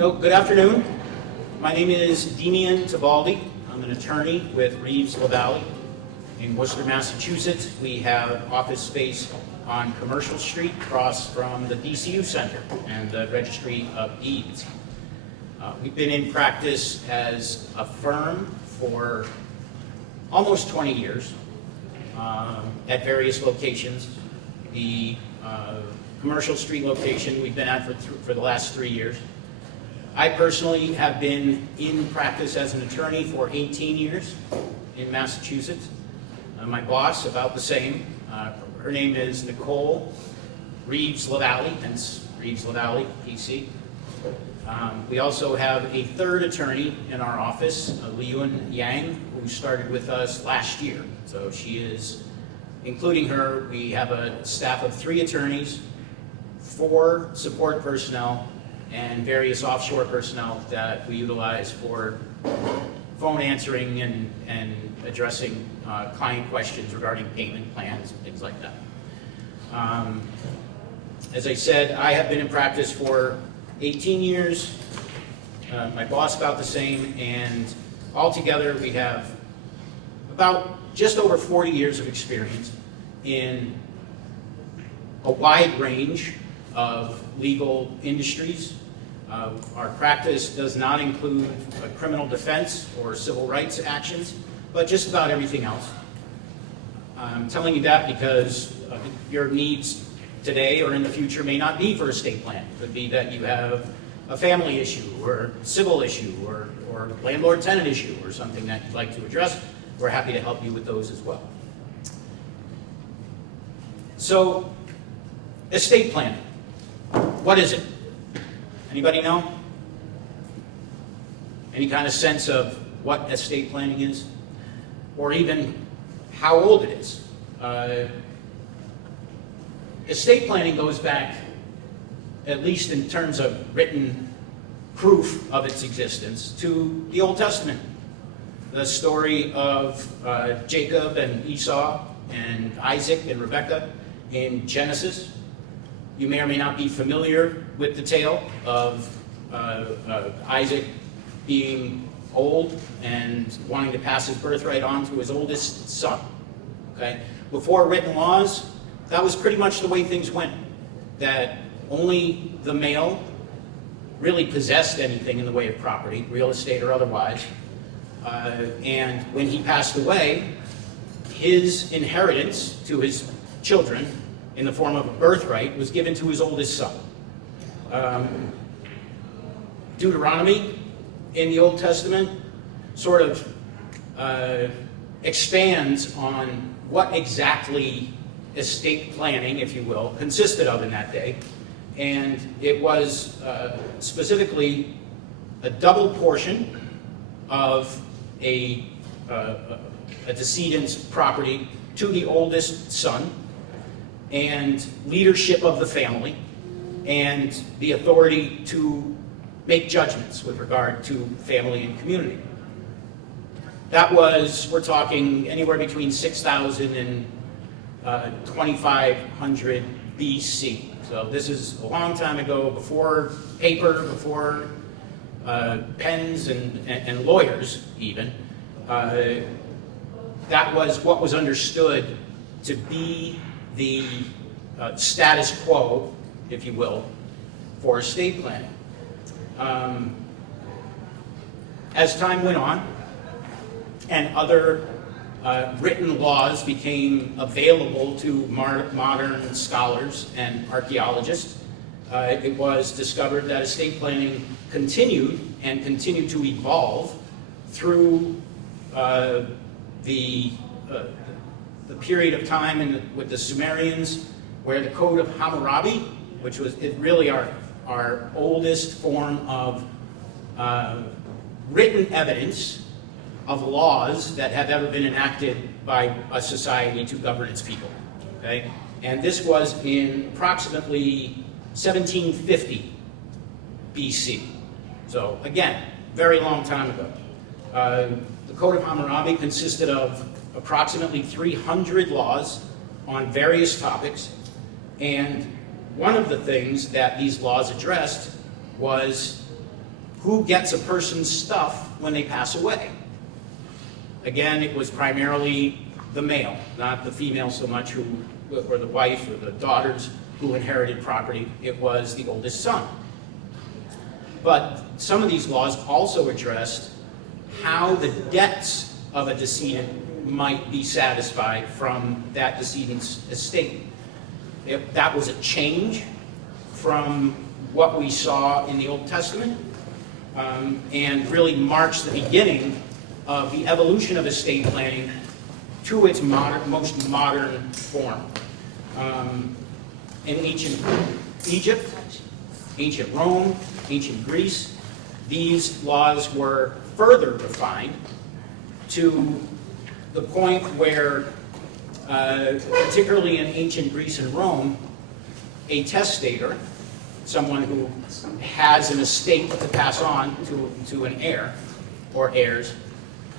Good afternoon. My name is Damian Tebaldi. I'm an attorney with Reeves, Lavellee in Worcester, Massachusetts. We have office space on Commercial Street across from the DCU Center and the Registry of Deeds. We've been in practice as a firm for almost 20 years at various locations. The Commercial Street location we've been at for the last 3 years. I personally have been in practice as an attorney for 18 years in Massachusetts. My boss, about the same. Her name is Nicole Reeves Lavellee, hence Reeves Lavellee, PC. We also have a third attorney in our office, Liyun Yang, who started with us last year. So she is, including her, we have a staff of 3 attorneys, 4 support personnel, and various offshore personnel that we utilize for phone answering and addressing client questions regarding payment plans and things like that. As I said, I have been in practice for 18 years, my boss about the same, and altogether we have about just over 40 years of experience in a wide range of legal industries. Our practice does not include criminal defense or civil rights actions, but just about everything else. I'm telling you that because your needs today or in the future may not be for estate planning. It could be that you have a family issue or civil issue or landlord-tenant issue or something that you'd like to address. We're happy to help you with those as well. So, estate planning. What is it? Anybody know? Any kind of sense of what estate planning is? Or even how old it is? Estate planning goes back, at least in terms of written proof of its existence, to the Old Testament. The story of Jacob and Esau and Isaac and Rebekah in Genesis. You may or may not be familiar with the tale of Isaac being old and wanting to pass his birthright on to his oldest son. Okay? Before written laws, that was pretty much the way things went. That only the male really possessed anything in the way of property, real estate or otherwise. And when he passed away, his inheritance to his children in the form of a birthright was given to his oldest son. Deuteronomy in the Old Testament sort of expands on what exactly estate planning, if you will, consisted of in that day. And it was specifically a double portion of a decedent's property to the oldest son, and leadership of the family, and the authority to make judgments with regard to family and community. That was, we're talking anywhere between 6,000 and 2,500 BC. So this is a long time ago, before paper, before pens and lawyers even. That was what was understood to be the status quo, if you will, for estate planning. As time went on and other written laws became available to modern scholars and archaeologists, it was discovered that estate planning continued to evolve through the period of time with the Sumerians, where the Code of Hammurabi, which was really our oldest form of written evidence of laws that have ever been enacted by a society to govern its people. Okay? And this was in approximately 1750 BC. So again, very long time ago. The Code of Hammurabi consisted of approximately 300 laws on various topics, and one of the things that these laws addressed was who gets a person's stuff when they pass away. Again, it was primarily the male, not the female so much, or the wife or the daughters who inherited property. It was the oldest son. But some of these laws also addressed how the debts of a decedent might be satisfied from that decedent's estate. That was a change from what we saw in the Old Testament, and really marks the beginning of the evolution of estate planning to its most modern form. In ancient Egypt, ancient Rome, ancient Greece, these laws were further refined to the point where, particularly in ancient Greece and Rome, a testator, someone who has an estate to pass on to an heir or heirs,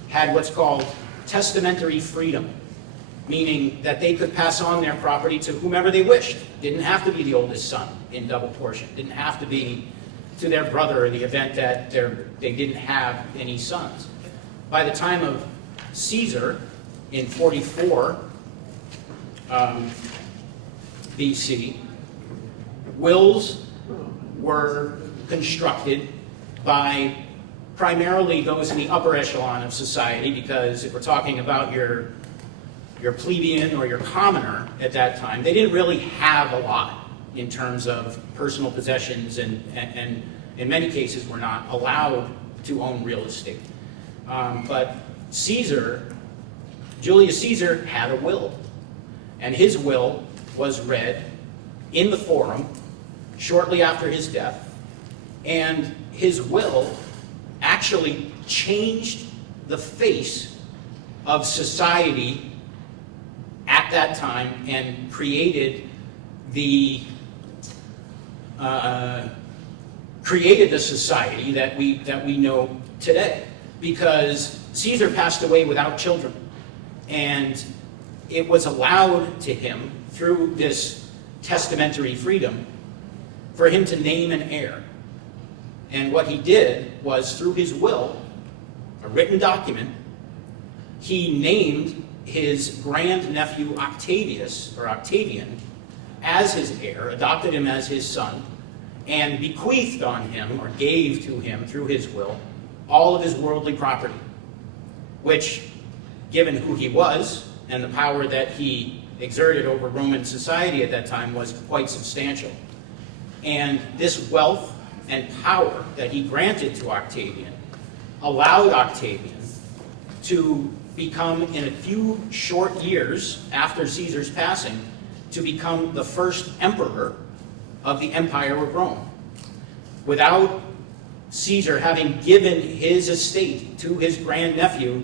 had what's called testamentary freedom, meaning that they could pass on their property to whomever they wished. Didn't have to be the oldest son in double portion. Didn't have to be to their brother in the event that they didn't have any sons. By the time of Caesar in 44 BC, wills were constructed by primarily those in the upper echelon of society, because if we're talking about your plebeian or your commoner at that time, they didn't really have a lot in terms of personal possessions, and in many cases were not allowed to own real estate. But Julius Caesar had a will, and his will was read in the Forum shortly after his death, and his will actually changed the face of society at that time and created the society that we know today, because Caesar passed away without children, and it was allowed to him through this testamentary freedom for him to name an heir. And what he did was, through his will, a written document, he named his grandnephew Octavian as his heir, adopted him as his son, and bequeathed on him, or gave to him through his will, all of his worldly property, which, given who he was and the power that he exerted over Roman society at that time, was quite substantial. And this wealth and power that he granted to Octavian allowed Octavian to become, in a few short years after Caesar's passing, to become the first emperor of the Empire of Rome. Without Caesar having given his estate to his grandnephew,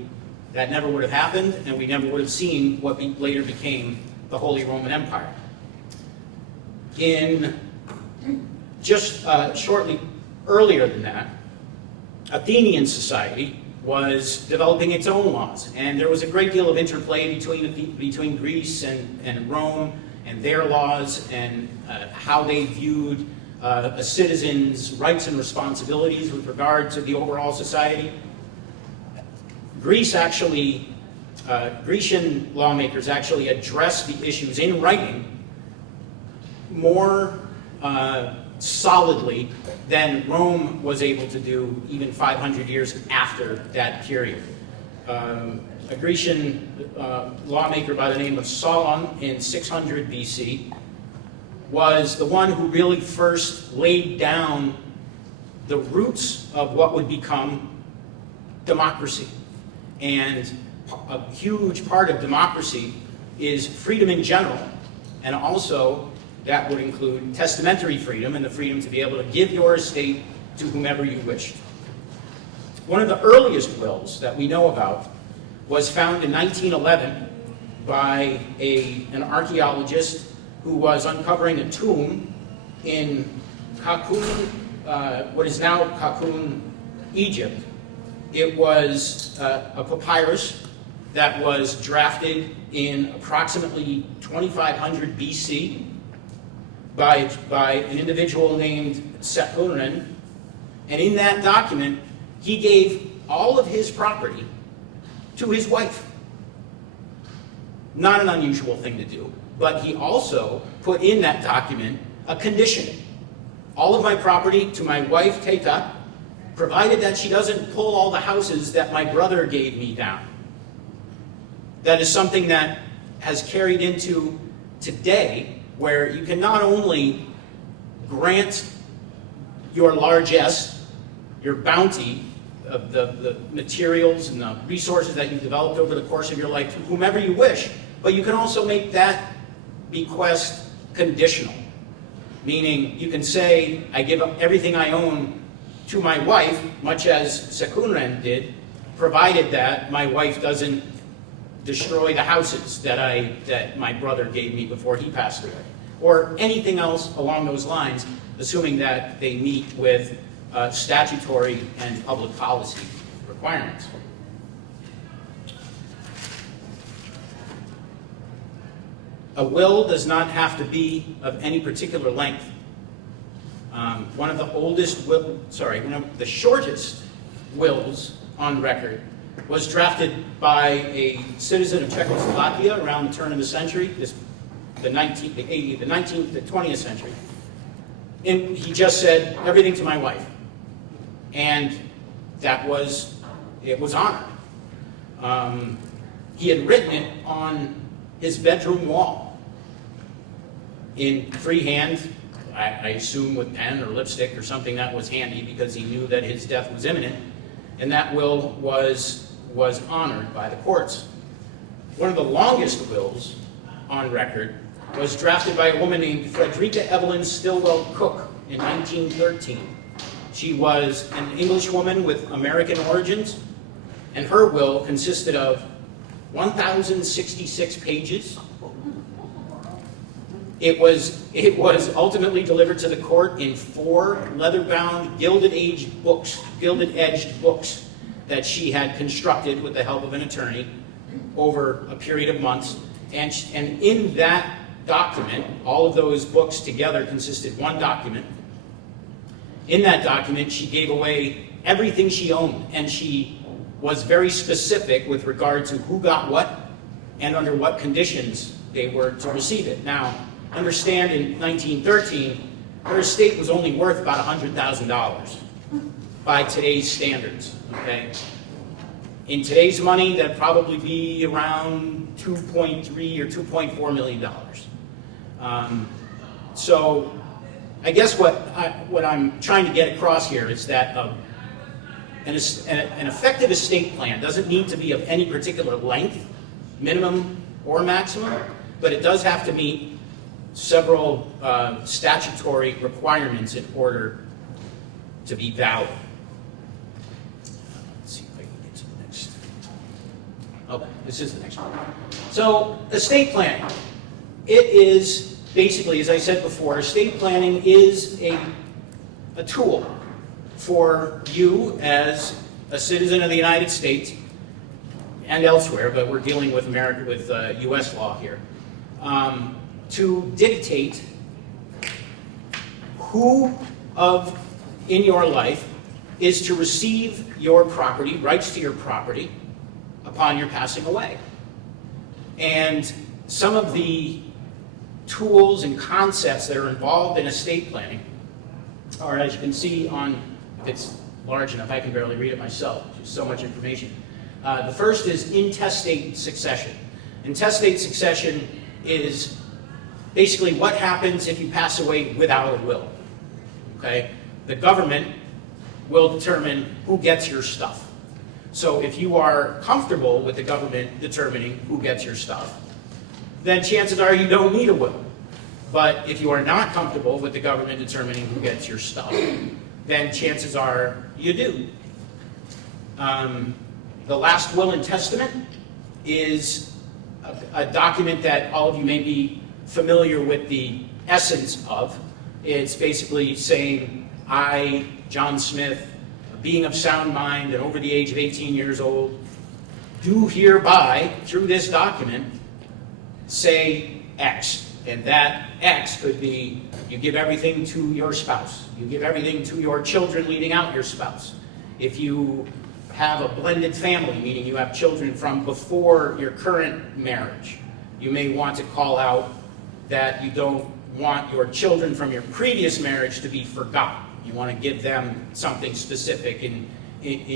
that never would have happened, and we never would have seen what later became the Holy Roman Empire. In just shortly earlier than that, Athenian society was developing its own laws, and there was a great deal of interplay between Greece and Rome and their laws, and how they viewed a citizen's rights and responsibilities with regard to the overall society. Grecian lawmakers actually addressed the issues in writing more solidly than Rome was able to do even 500 years after that period. A Grecian lawmaker by the name of Solon in 600 BC was the one who really first laid down the roots of what would become democracy. And a huge part of democracy is freedom in general, and also that would include testamentary freedom and the freedom to be able to give your estate to whomever you wished. One of the earliest wills that we know about was found in 1911 by an archaeologist who was uncovering a tomb in Khakoun, what is now Khakoun, Egypt. It was a papyrus that was drafted in approximately 2500 BC by an individual named Sepunen, And in that document, he gave all of his property to his wife. Not an unusual thing to do, but he also put in that document a condition. All of my property to my wife, Teta, provided that she doesn't pull all the houses that my brother gave me down. That is something that has carried into today, where you can not only grant your largesse, your bounty of the materials and the resources that you've developed over the course of your life to whomever you wish, but you can also make that bequest conditional. Meaning, you can say, I give up everything I own to my wife, much as Sekunren did, provided that my wife doesn't destroy the houses that my brother gave me before he passed away, or anything else along those lines, assuming that they meet with statutory and public policy requirements. A will does not have to be of any particular length. One of the shortest wills on record was drafted by a citizen of Czechoslovakia around the turn of the century, the 20th century. And he just said, everything to my wife. And it was honored. He had written it on his bedroom wall in freehand, I assume with pen or lipstick or something that was handy, because he knew that his death was imminent, and that will was honored by the courts. One of the longest wills on record was drafted by a woman named Frederica Evelyn Stilwell Cook in 1913. She was an Englishwoman with American origins, and her will consisted of 1,066 pages. It was ultimately delivered to the court in 4 leather-bound, gilded-edged books that she had constructed with the help of an attorney over a period of months. And in that document, all of those books together consisted one document. In that document, she gave away everything she owned, and she was very specific with regard to who got what and under what conditions they were to receive it. Now, understand, in 1913, her estate was only worth about $100,000 by today's standards, okay? In today's money, that'd probably be around $2.3 or $2.4 million. So I guess what I'm trying to get across here is that an effective estate plan doesn't need to be of any particular length, minimum or maximum, but it does have to meet several statutory requirements in order to be valid. Let's see if I can get to the next. Okay, this is the next one. So, estate planning. It is basically, as I said before, estate planning is a tool for you as a citizen of the United States and elsewhere, but we're dealing with U.S. law here, to dictate who in your life is to receive your property, rights to your property, upon your passing away. And some of the tools and concepts that are involved in estate planning are, as you can see on, if it's large enough, I can barely read it myself, there's so much information. The first is intestate succession. Intestate succession is basically what happens if you pass away without a will. Okay? The government will determine who gets your stuff. So if you are comfortable with the government determining who gets your stuff, then chances are you don't need a will. But if you are not comfortable with the government determining who gets your stuff, then chances are you do. The last will and testament is a document that all of you may be familiar with the essence of. It's basically saying, I, John Smith, a being of sound mind and over the age of 18 years old, do hereby, through this document, say X. And that X could be you give everything to your spouse. You give everything to your children leading out your spouse. If you have a blended family, meaning you have children from before your current marriage, you may want to call out that you don't want your children from your previous marriage to be forgotten. You want to give them something specific in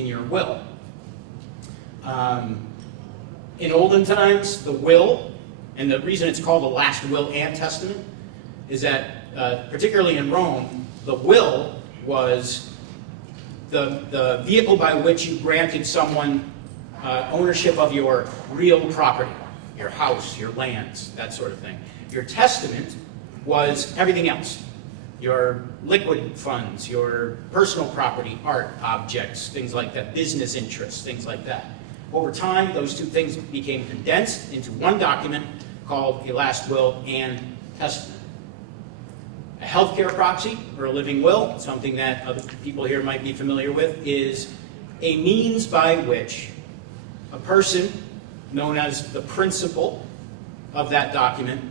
your will. In olden times, the will, and the reason it's called the last will and testament, is that, particularly in Rome, the will was the vehicle by which you granted someone ownership of your real property, your house, your lands, that sort of thing. Your testament was everything else. Your liquid funds, your personal property, art, objects, things like that, business interests, things like that. Over time, those two things became condensed into one document called a last will and testament. A healthcare proxy, or a living will, something that other people here might be familiar with, is a means by which a person, known as the principal of that document,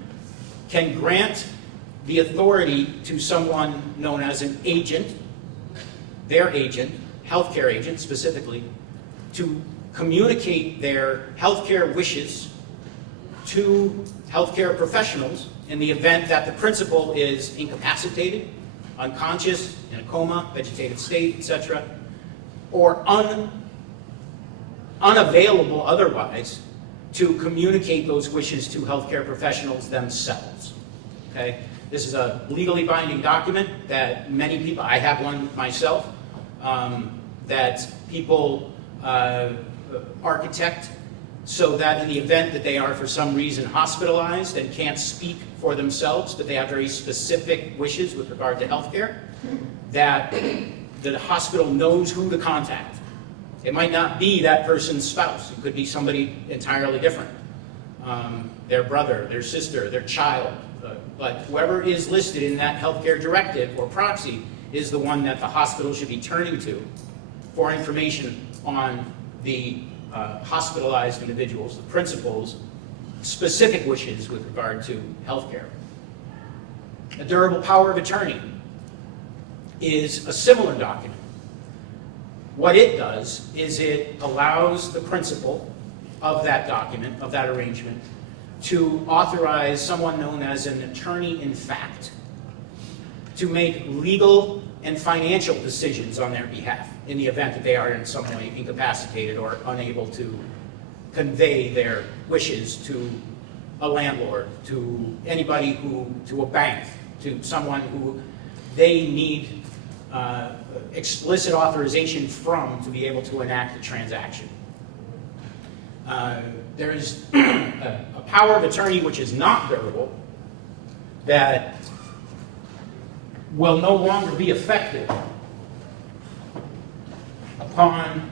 can grant the authority to someone known as an agent, their agent, healthcare agent specifically, to communicate their healthcare wishes to healthcare professionals in the event that the principal is incapacitated, unconscious, in a coma, vegetative state, etc., or unavailable otherwise to communicate those wishes to healthcare professionals themselves. Okay? This is a legally binding document that many people, I have one myself, that people architect so that in the event that they are for some reason hospitalized and can't speak for themselves, but they have very specific wishes with regard to healthcare, that the hospital knows who to contact. It might not be that person's spouse. It could be somebody entirely different. Their brother, their sister, their child. But whoever is listed in that healthcare directive or proxy is the one that the hospital should be turning to for information on the hospitalized individuals, the principal's specific wishes with regard to healthcare. A durable power of attorney is a similar document. What it does is it allows the principal of that document, of that arrangement, to authorize someone known as an attorney in fact to make legal and financial decisions on their behalf in the event that they are in some way incapacitated or unable to convey their wishes to a landlord, to anybody to a bank, to someone who they need explicit authorization from to be able to enact the transaction. There is a power of attorney which is not durable that will no longer be effective upon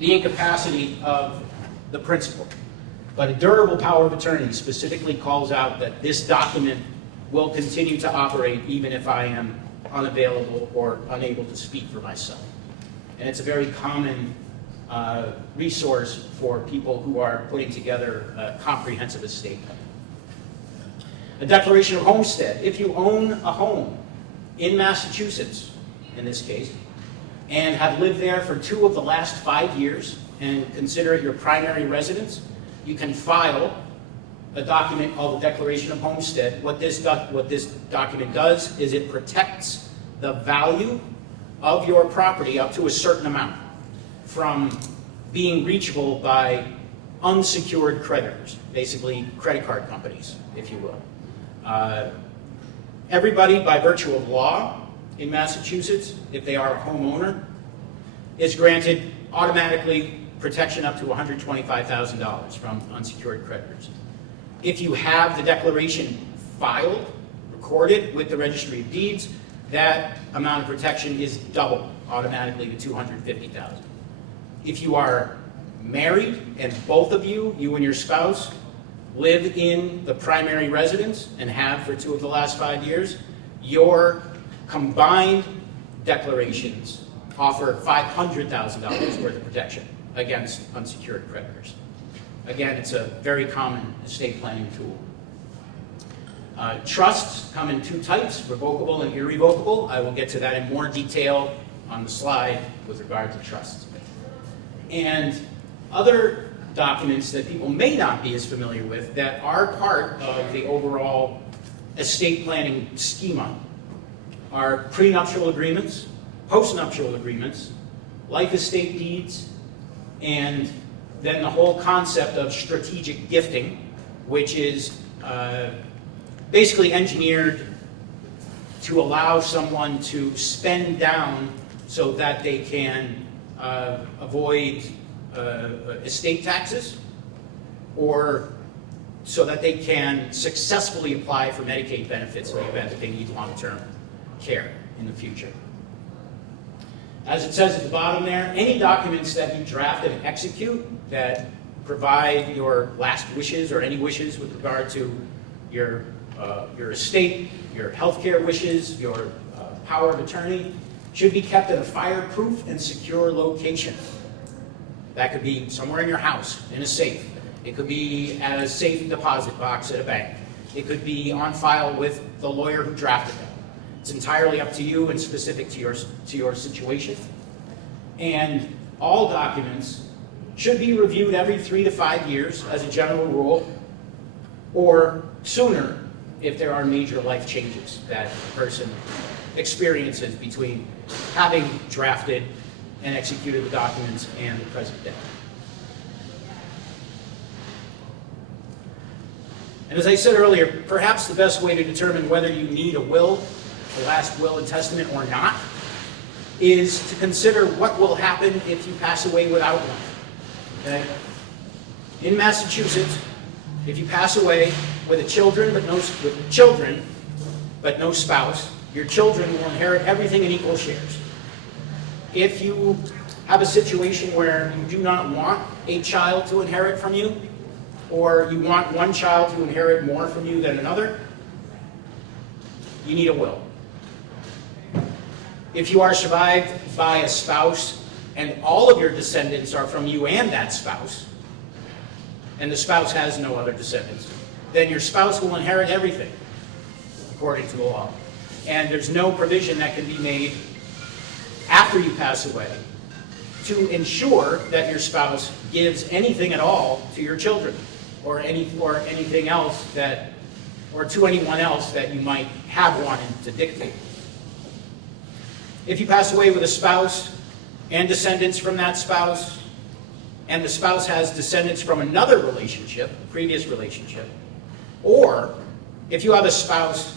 the incapacity of the principal. But a durable power of attorney specifically calls out that this document will continue to operate even if I am unavailable or unable to speak for myself. And it's a very common resource for people who are putting together a comprehensive estate plan. A declaration of homestead. If you own a home in Massachusetts, in this case, and have lived there for 2 of the last 5 years and consider it your primary residence, you can file a document called the Declaration of Homestead. What this document does is it protects the value of your property up to a certain amount from being reachable by unsecured creditors, basically credit card companies, if you will. Everybody, by virtue of law in Massachusetts, if they are a homeowner, is granted automatically protection up to $125,000 from unsecured creditors. If you have the declaration filed, recorded with the Registry of Deeds, that amount of protection is doubled automatically to $250,000. If you are married and both of you, you and your spouse, live in the primary residence and have for 2 of the last 5 years, your combined declarations offer $500,000 worth of protection against unsecured creditors. Again, it's a very common estate planning tool. Trusts come in two types, revocable and irrevocable. I will get to that in more detail on the slide with regard to trusts. And other documents that people may not be as familiar with that are part of the overall estate planning schema are prenuptial agreements, postnuptial agreements, life estate deeds, and then the whole concept of strategic gifting, which is basically engineered to allow someone to spend down so that they can avoid estate taxes, or so that they can successfully apply for Medicaid benefits in the event that they need long-term care in the future. As it says at the bottom there, any documents that you draft and execute that provide your last wishes or any wishes with regard to your estate, your healthcare wishes, your power of attorney, should be kept in a fireproof and secure location. That could be somewhere in your house, in a safe. It could be at a safe deposit box at a bank. It could be on file with the lawyer who drafted them. It's entirely up to you and specific to your situation. And all documents should be reviewed every 3 to 5 years as a general rule, or sooner if there are major life changes that a person experiences between having drafted and executed the documents and the present day. And as I said earlier, perhaps the best way to determine whether you need a will, a last will and testament or not, is to consider what will happen if you pass away without one. Okay? In Massachusetts, if you pass away with children but no spouse, your children will inherit everything in equal shares. If you have a situation where you do not want a child to inherit from you, or you want one child to inherit more from you than another, you need a will. If you are survived by a spouse and all of your descendants are from you and that spouse, and the spouse has no other descendants, then your spouse will inherit everything according to the law. And there's no provision that can be made after you pass away to ensure that your spouse gives anything at all to your children, or anything else that, or to anyone else that you might have wanted to dictate. If you pass away with a spouse and descendants from that spouse, and the spouse has descendants from another relationship, a previous relationship, or if you have a spouse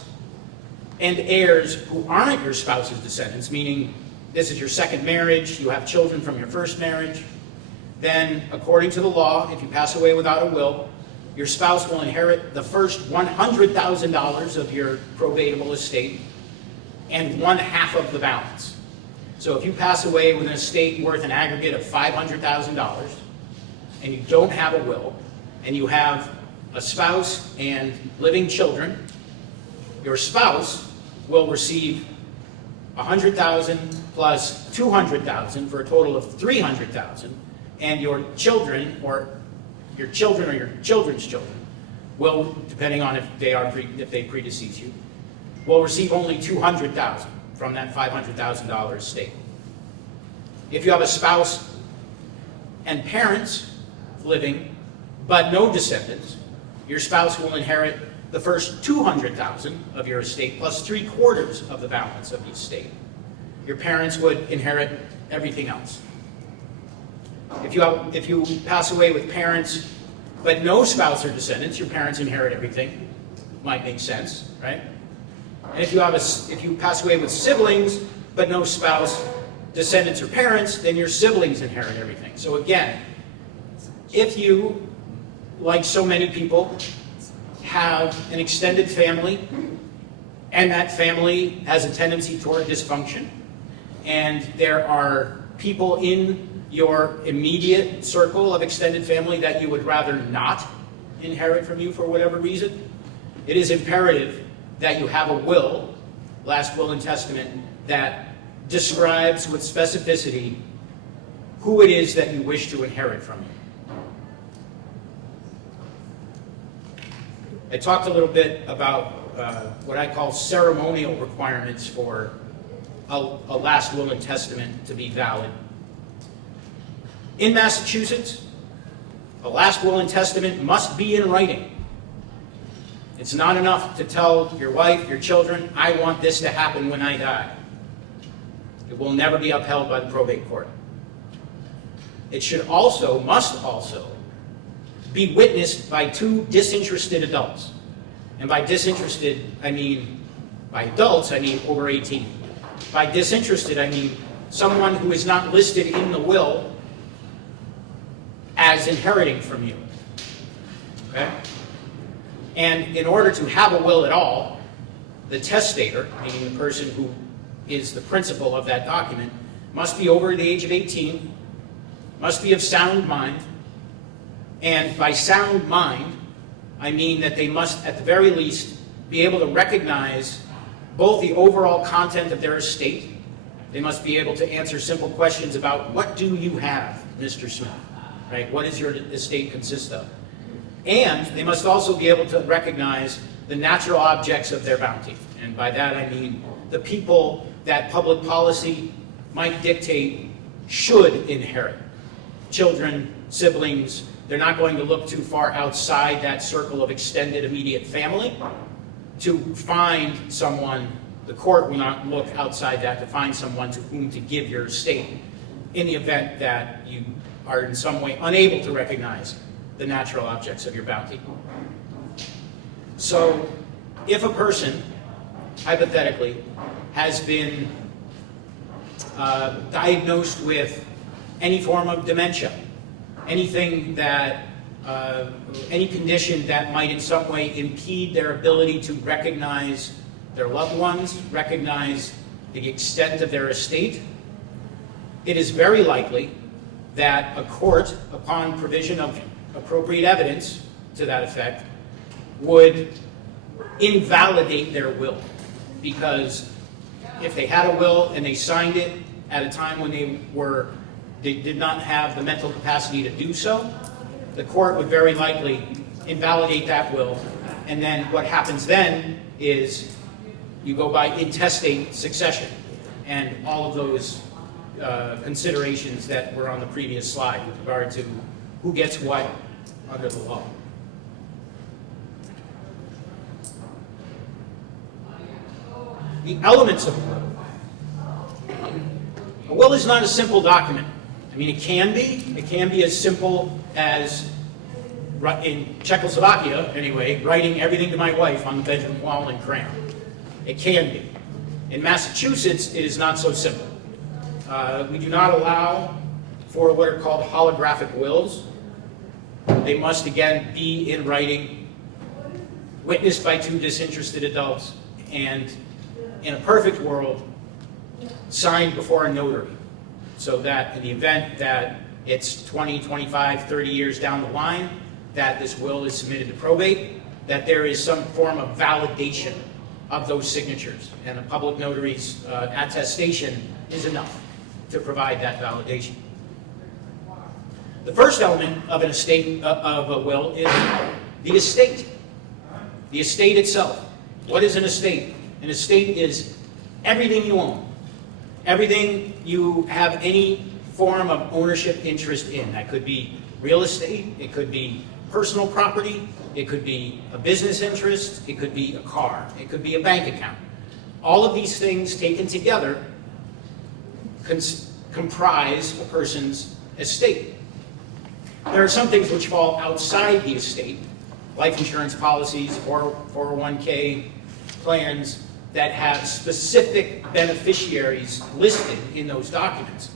and heirs who aren't your spouse's descendants, meaning this is your second marriage, you have children from your first marriage, then according to the law, if you pass away without a will, your spouse will inherit the first $100,000 of your probatable estate and 1/2 of the balance. So if you pass away with an estate worth an aggregate of $500,000 and you don't have a will, and you have a spouse and living children, your spouse will receive $100,000 plus $200,000 for a total of $300,000, and your children or your children's children will, depending on if they predecease you, will receive only $200,000 from that $500,000 estate. If you have a spouse and parents living but no descendants, your spouse will inherit the first $200,000 of your estate plus 3/4 of the balance of the estate. Your parents would inherit everything else. If you pass away with parents but no spouse or descendants, your parents inherit everything. Might make sense, right? And if you pass away with siblings but no spouse, descendants, or parents, then your siblings inherit everything. So again, if you, like so many people, have an extended family, and that family has a tendency toward dysfunction, and there are people in your immediate circle of extended family that you would rather not inherit from you for whatever reason, it is imperative that you have a will, last will and testament, that describes with specificity who it is that you wish to inherit from you. I talked a little bit about what I call ceremonial requirements for a last will and testament to be valid. In Massachusetts, a last will and testament must be in writing. It's not enough to tell your wife, your children, I want this to happen when I die. It will never be upheld by the probate court. It must also, be witnessed by two disinterested adults. And by disinterested, by adults, I mean over 18. By disinterested, I mean someone who is not listed in the will as inheriting from you. Okay? And in order to have a will at all, the testator, meaning the person who is the principal of that document, must be over the age of 18, must be of sound mind, and by sound mind, I mean that they must, at the very least, be able to recognize both the overall content of their estate. They must be able to answer simple questions about, what do you have, Mr. Smith? Right? What does your estate consist of? And they must also be able to recognize the natural objects of their bounty. And by that I mean the people that public policy might dictate should inherit. Children, siblings. They're not going to look too far outside that circle of extended immediate family to find someone. The court will not look outside that to find someone to whom to give your estate in the event that you are in some way unable to recognize the natural objects of your bounty. So if a person, hypothetically, has been diagnosed with any form of dementia, anything that, any condition that might in some way impede their ability to recognize their loved ones, recognize the extent of their estate, it is very likely that a court, upon provision of appropriate evidence to that effect, would invalidate their will. Because if they had a will and they signed it at a time when they did not have the mental capacity to do so, the court would very likely invalidate that will. And then what happens then is you go by intestate succession and all of those considerations that were on the previous slide with regard to who gets what under the law. The elements of a will. A will is not a simple document. It can be. It can be as simple as, in Czechoslovakia anyway, writing everything to my wife on the bedroom wall in crayon. It can be. In Massachusetts, it is not so simple. We do not allow for what are called holographic wills. They must, again, be in writing, witnessed by two disinterested adults, and in a perfect world, signed before a notary, so that in the event that it's 20, 25, 30 years down the line that this will is submitted to probate, that there is some form of validation of those signatures. And a public notary's attestation is enough to provide that validation. The first element of an estate, of a will, is the estate. The estate itself. What is an estate? An estate is everything you own. Everything you have any form of ownership interest in. That could be real estate, it could be personal property, it could be a business interest, it could be a car, it could be a bank account. All of these things taken together comprise a person's estate. There are some things which fall outside the estate, life insurance policies or 401k plans that have specific beneficiaries listed in those documents.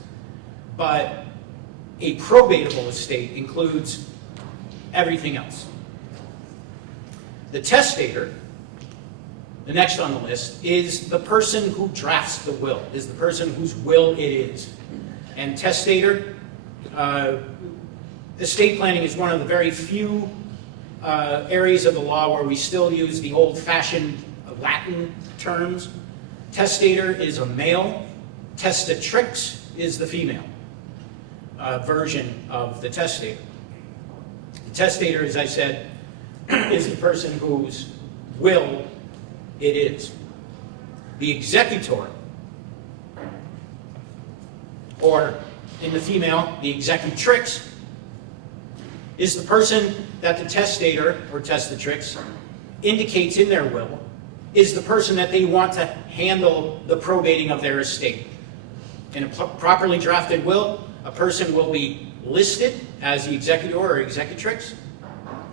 But a probatable estate includes everything else. The testator, the next on the list, is the person who drafts the will, is the person whose will it is. And testator, estate planning is one of the very few areas of the law where we still use the old-fashioned Latin terms. Testator is a male, testatrix is the female version of the testator. The testator, as I said, is the person whose will it is. The executor, or in the female, the executrix, is the person that the testator, or testatrix, indicates in their will, is the person that they want to handle the probating of their estate. In a properly drafted will, a person will be listed as the executor or executrix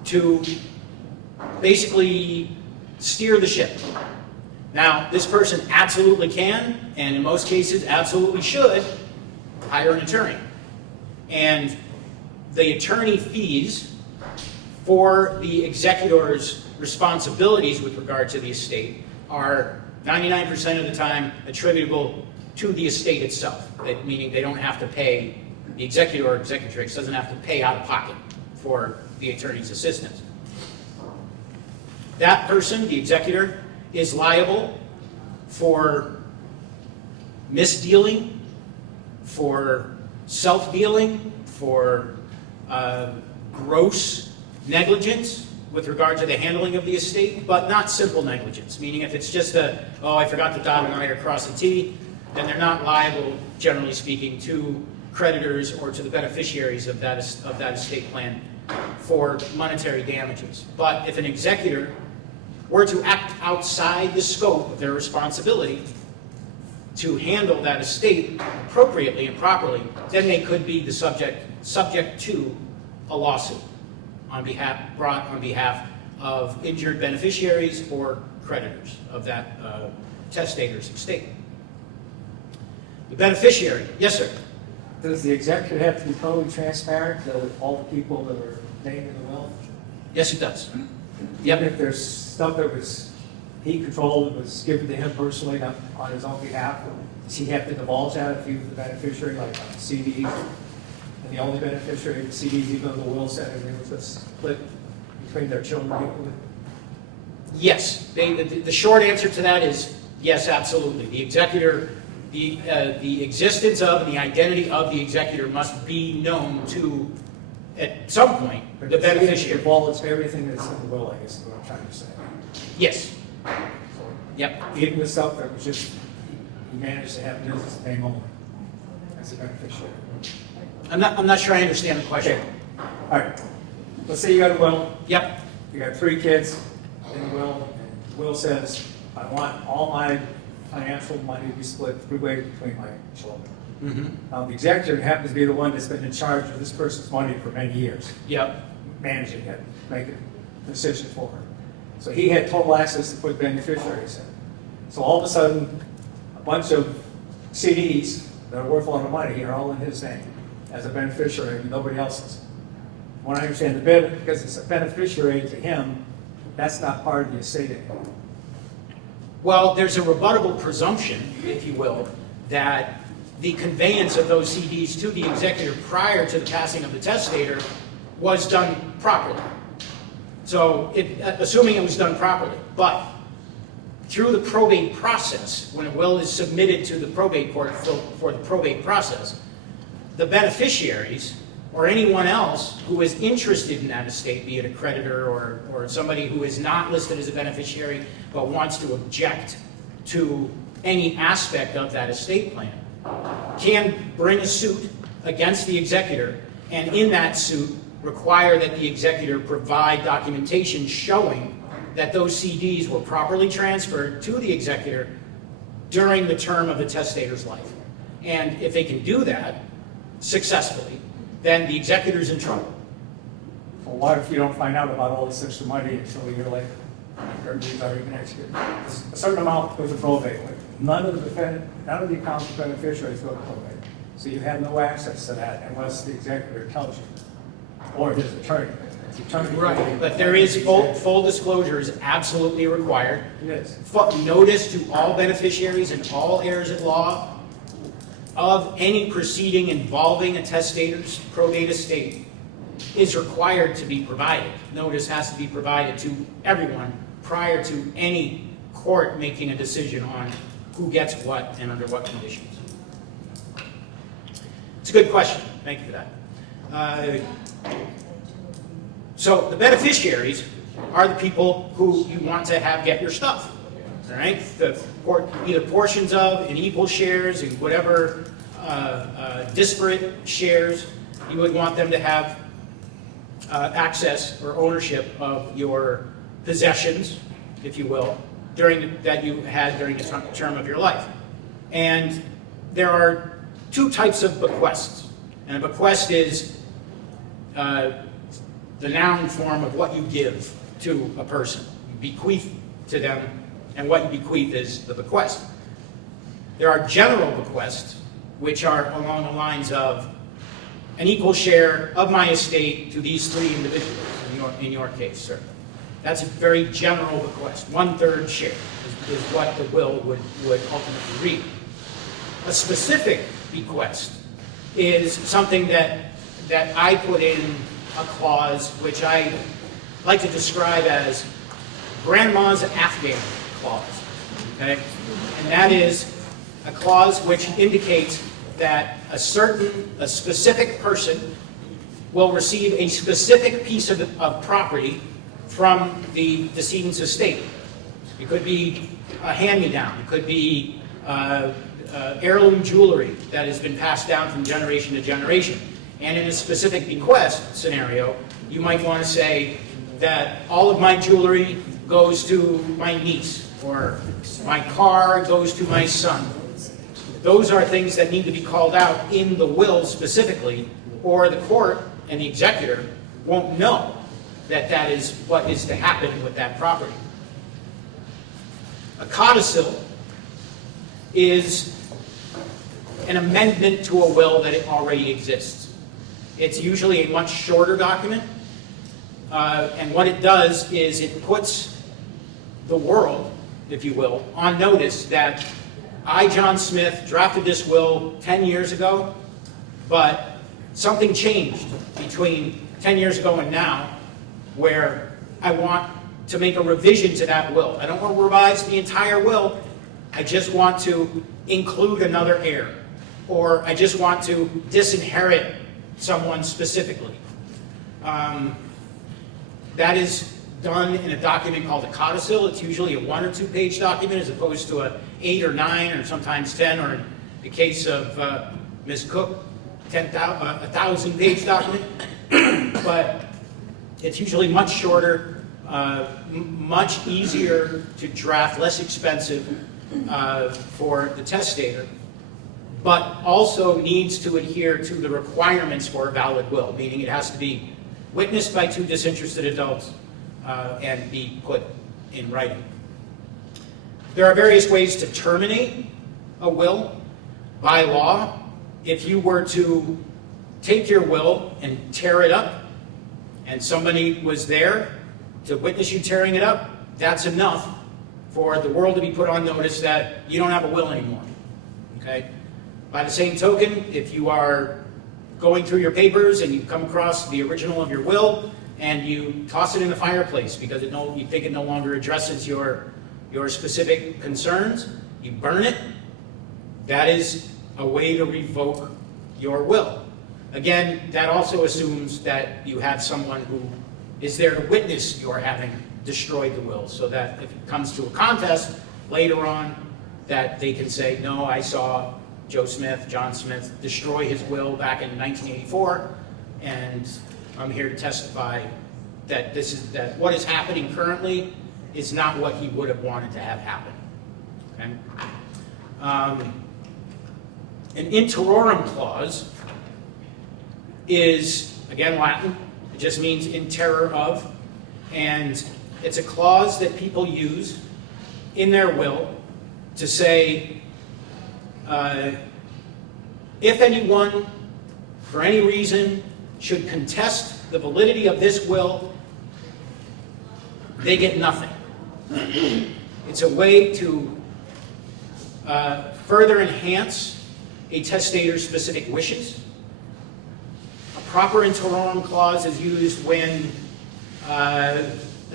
to basically steer the ship. Now, this person absolutely can, and in most cases absolutely should, hire an attorney. And the attorney fees for the executor's responsibilities with regard to the estate are 99% of the time attributable to the estate itself, meaning they don't have to pay, the executor or executrix doesn't have to pay out of pocket for the attorney's assistance. That person, the executor, is liable for misdealing, for self-dealing, for gross negligence with regard to the handling of the estate, but not simple negligence, meaning if it's just I forgot to dot an I or cross a T, then they're not liable, generally speaking, to creditors or to the beneficiaries of that estate plan for monetary damages. But if an executor were to act outside the scope of their responsibility to handle that estate appropriately and properly, then they could be the subject to a lawsuit brought on behalf of injured beneficiaries or creditors of that testator's estate. The beneficiary, yes, sir. Does the executor have to be totally transparent to all the people that are named in the will? Yes, it does. Yep. If there's stuff that he controlled, that was given to him personally, not on his own behalf, does he have to divulge that if he was the beneficiary, like on CDs? And the only beneficiary of CDs, even though the will said everything was just split between their children equally? Yes. The short answer to that is yes, absolutely. The executor, the existence of and the identity of the executor must be known to, at some point, the beneficiary. Divulge everything that's in the will, I guess is what I'm trying to say. Yes. Yep. Even the stuff that was just, he managed to have in his name only as a beneficiary. I'm not sure I understand the question. Okay. All right. Let's say you got a will. Yep. You got 3 kids in the will, and the will says, I want all my financial money to be split 3 ways between my children. Mm-hmm. Now, the executor happens to be the one that's been in charge of this person's money for many years. Yep. Managing it, making a decision for her. So he had total access to put beneficiaries in. So all of a sudden, a bunch of CDs that are worth a lot of money are all in his name as a beneficiary and nobody else's. When I understand the bit, because it's a beneficiary to him, that's not part of the estate anymore. Well, there's a rebuttable presumption, if you will, that the conveyance of those CDs to the executor prior to the passing of the testator was done properly. So, assuming it was done properly, but through the probate process, when a will is submitted to the probate court for the probate process, the beneficiaries or anyone else who is interested in that estate, be it a creditor or somebody who is not listed as a beneficiary but wants to object to any aspect of that estate plan, can bring a suit against the executor, and in that suit require that the executor provide documentation showing that those CDs were properly transferred to the executor during the term of the testator's life. And if they can do that successfully, then the executor's in trouble. Well, what if you don't find out about all this extra money until a year later? Everybody's already been executed. A certain amount goes to probate. None of the accounts of beneficiaries go to probate. So you have no access to that unless the executor tells you, or his attorney. Right, but there is full disclosure is absolutely required. It is. Notice to all beneficiaries and all heirs at law of any proceeding involving a testator's probate estate is required to be provided. Notice has to be provided to everyone prior to any court making a decision on who gets what and under what conditions. It's a good question. Thank you for that. So the beneficiaries are the people who you want to have get your stuff. all right? Either portions of in equal shares and whatever disparate shares, you would want them to have access or ownership of your possessions, if you will, that you had during the term of your life. And there are two types of bequests. And a bequest is the noun form of what you give to a person. You bequeath to them, and what you bequeath is the bequest. There are general bequests, which are along the lines of an equal share of my estate to these three individuals, in your case, sir. That's a very general bequest. 1/3 share is what the will would ultimately read. A specific bequest is something that I put in a clause which I like to describe as Grandma's Afghan clause, okay? And that is a clause which indicates that a specific person will receive a specific piece of property from the decedent's estate. It could be a hand-me-down. It could be heirloom jewelry that has been passed down from generation to generation. And in a specific bequest scenario, you might want to say that all of my jewelry goes to my niece, or my car goes to my son. Those are things that need to be called out in the will specifically, or the court and the executor won't know that that is what is to happen with that property. A codicil is an amendment to a will that it already exists. It's usually a much shorter document, and what it does is it puts the world, if you will, on notice that I, John Smith, drafted this will 10 years ago, but something changed between 10 years ago and now, where I want to make a revision to that will. I don't want to revise the entire will. I just want to include another heir, or I just want to disinherit someone specifically. That is done in a document called a codicil. It's usually a 1 or 2 page document as opposed to a 8 or 9 or sometimes 10, or in the case of Ms. Cook, 1,000 page document. But it's usually much shorter, much easier to draft, less expensive for the testator, but also needs to adhere to the requirements for a valid will, meaning it has to be witnessed by 2 disinterested adults and be put in writing. There are various ways to terminate a will by law. If you were to take your will and tear it up, and somebody was there to witness you tearing it up, that's enough for the world to be put on notice that you don't have a will anymore. Okay? By the same token, if you are going through your papers and you come across the original of your will and you toss it in the fireplace because you think it no longer addresses your specific concerns, you burn it, that is a way to revoke your will. Again, that also assumes that you have someone who is there to witness your having destroyed the will, so that if it comes to a contest later on, that they can say, no, I saw Joe Smith, John Smith, destroy his will back in 1984, and I'm here to testify that what is happening currently is not what he would have wanted to have happen. Okay? An interorum clause is, again, Latin. It just means in terror of, and it's a clause that people use in their will to say, if anyone, for any reason, should contest the validity of this will, they get nothing. It's a way to further enhance a testator's specific wishes. A proper interorum clause is used when a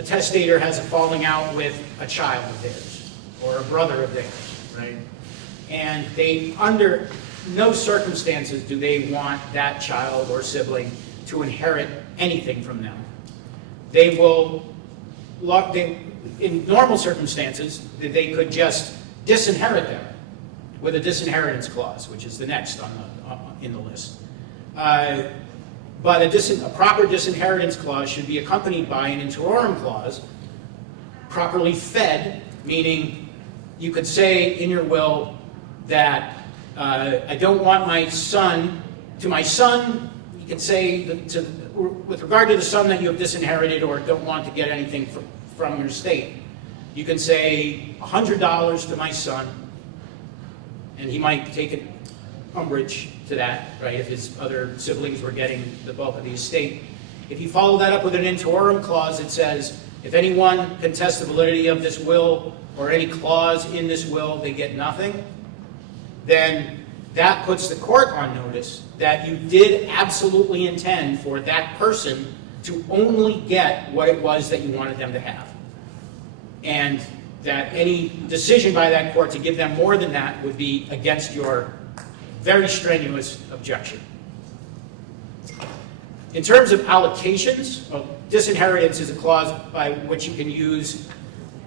testator has a falling out with a child of theirs or a brother of theirs, right? And they, under no circumstances do they want that child or sibling to inherit anything from them. They will in normal circumstances, they could just disinherit them with a disinheritance clause, which is the next in the list. But a proper disinheritance clause should be accompanied by an interim clause, properly fed, meaning you could say in your will that I don't want my son, to my son, you can say with regard to the son that you have disinherited or don't want to get anything from your estate, you can say $100 to my son, and he might take it umbrage to that, right, if his other siblings were getting the bulk of the estate. If you follow that up with an interim clause, it says, if anyone contests the validity of this will or any clause in this will, they get nothing, then that puts the court on notice that you did absolutely intend for that person to only get what it was that you wanted them to have. And that any decision by that court to give them more than that would be against your very strenuous objection. In terms of allocations, disinheritance is a clause by which you can use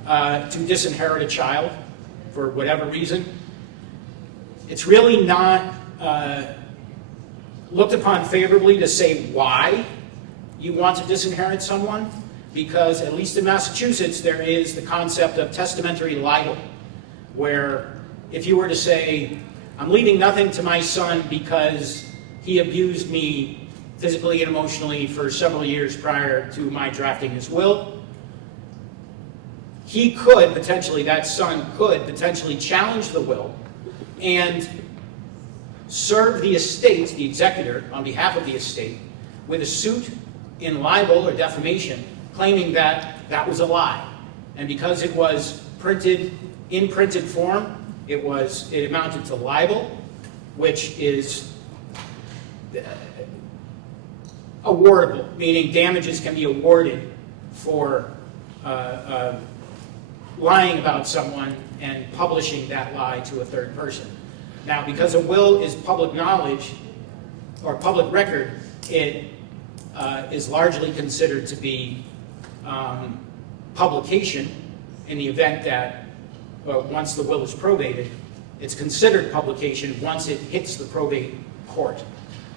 to disinherit a child for whatever reason. It's really not looked upon favorably to say why you want to disinherit someone, because at least in Massachusetts there is the concept of testamentary libel, where if you were to say, I'm leaving nothing to my son because he abused me physically and emotionally for several years prior to my drafting his will, he could potentially, that son could potentially challenge the will and serve the estate, the executor, on behalf of the estate, with a suit in libel or defamation, claiming that that was a lie. And because it was printed in printed form, it amounted to libel, which is awardable, meaning damages can be awarded for lying about someone and publishing that lie to a third person. Now, because a will is public knowledge or public record, it is largely considered to be publication in the event that once the will is probated, it's considered publication once it hits the probate court.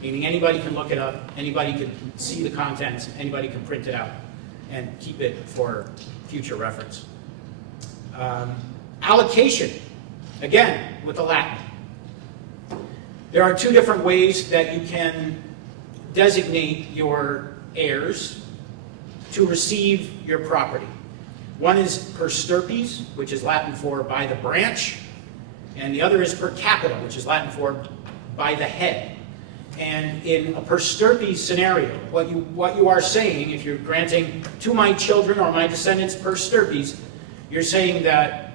Meaning anybody can look it up, anybody can see the contents, anybody can print it out and keep it for future reference. Allocation, again, with the Latin. There are two different ways that you can designate your heirs to receive your property. One is per stirpes, which is Latin for by the branch, and the other is per capita, which is Latin for by the head. And in a per stirpes scenario, what you are saying, if you're granting to my children or my descendants per stirpes, you're saying that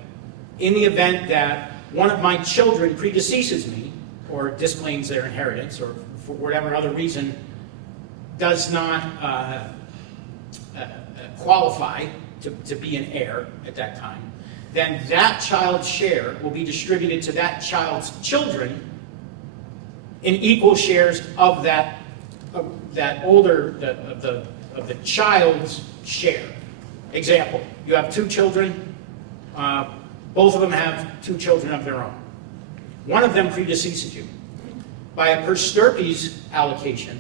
in the event that one of my children predeceases me, or disclaims their inheritance, or for whatever other reason does not qualify to be an heir at that time, then that child's share will be distributed to that child's children in equal shares of that child's share. Example: you have two children, both of them have two children of their own. One of them predeceases you. By a per stirpes allocation,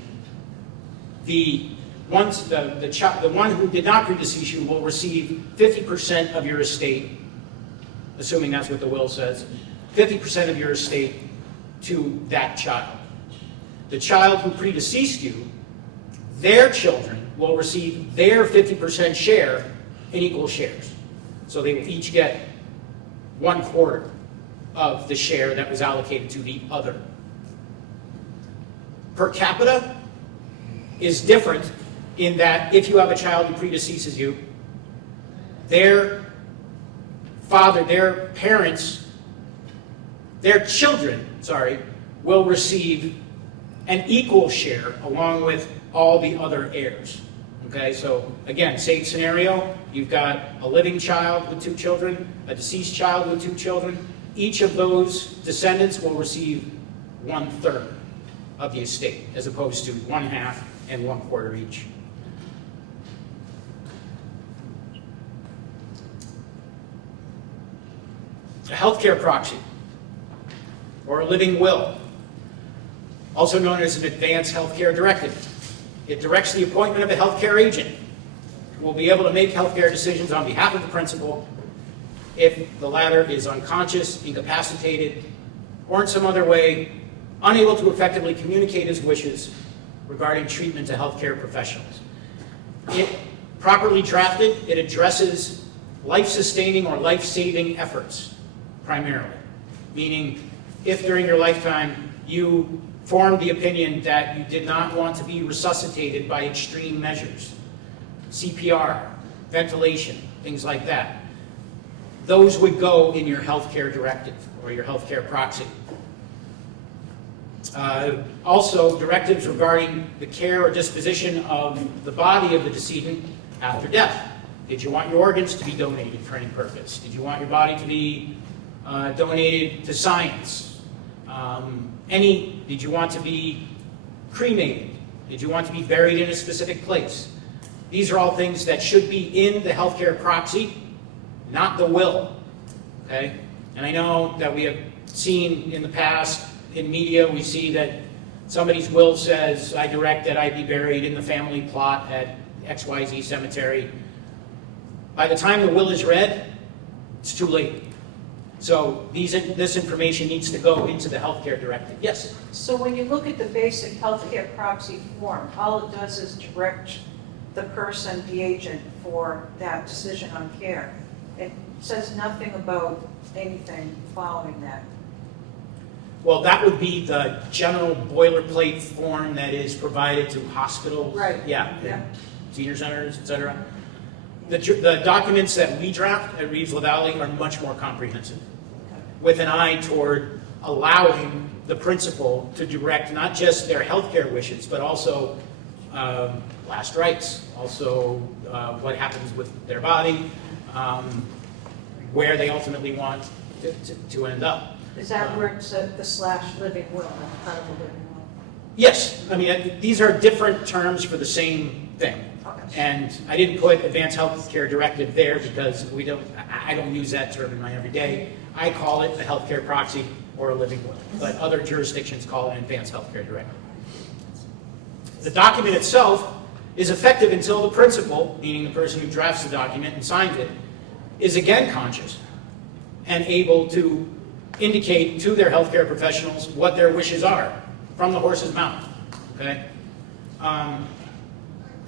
the one who did not predecease you will receive 50% of your estate, assuming that's what the will says, 50% of your estate to that child. The child who predeceased you, their children will receive their 50% share in equal shares. So they will each get 1/4 of the share that was allocated to the other. Per capita is different in that if you have a child who predeceases you, their father, their parents, their children, will receive an equal share along with all the other heirs. Okay, so again, same scenario. You've got a living child with two children, a deceased child with two children. Each of those descendants will receive 1/3 of the estate, as opposed to 1/2 and 1/4 each. A healthcare proxy, or a living will, also known as an advance healthcare directive. It directs the appointment of a healthcare agent who will be able to make healthcare decisions on behalf of the principal if the latter is unconscious, incapacitated, or in some other way unable to effectively communicate his wishes regarding treatment to healthcare professionals. It, properly drafted, it addresses life-sustaining or life-saving efforts, primarily. Meaning, if during your lifetime you formed the opinion that you did not want to be resuscitated by extreme measures, CPR, ventilation, things like that, those would go in your healthcare directive or your healthcare proxy. Also, directives regarding the care or disposition of the body of the decedent after death. Did you want your organs to be donated for any purpose? Did you want your body to be donated to science? Did you want to be cremated? Did you want to be buried in a specific place? These are all things that should be in the healthcare proxy, not the will. Okay? And I know that we have seen in the past, in media, we see that somebody's will says, I direct that I be buried in the family plot at XYZ cemetery. By the time the will is read, it's too late. So this information needs to go into the healthcare directive. Yes? So when you look at the basic healthcare proxy form, all it does is direct the person, the agent, for that decision on care. It says nothing about anything following that. Well, that would be the general boilerplate form that is provided to hospitals. Right. Yeah. Yeah. Senior centers, et cetera. The documents that we draft at Reeves Lavellee are much more comprehensive, with an eye toward allowing the principal to direct not just their healthcare wishes, but also last rites, also what happens with their body, where they ultimately want to end up. Is that where it's the / living will, part of the living will? Yes, I mean, these are different terms for the same thing. Okay. And I didn't put advanced healthcare directive there because I don't use that term in my everyday. I call it a healthcare proxy or a living will, but other jurisdictions call it an advanced healthcare directive. The document itself is effective until the principal, meaning the person who drafts the document and signs it, is again conscious and able to indicate to their healthcare professionals what their wishes are from the horse's mouth. Okay?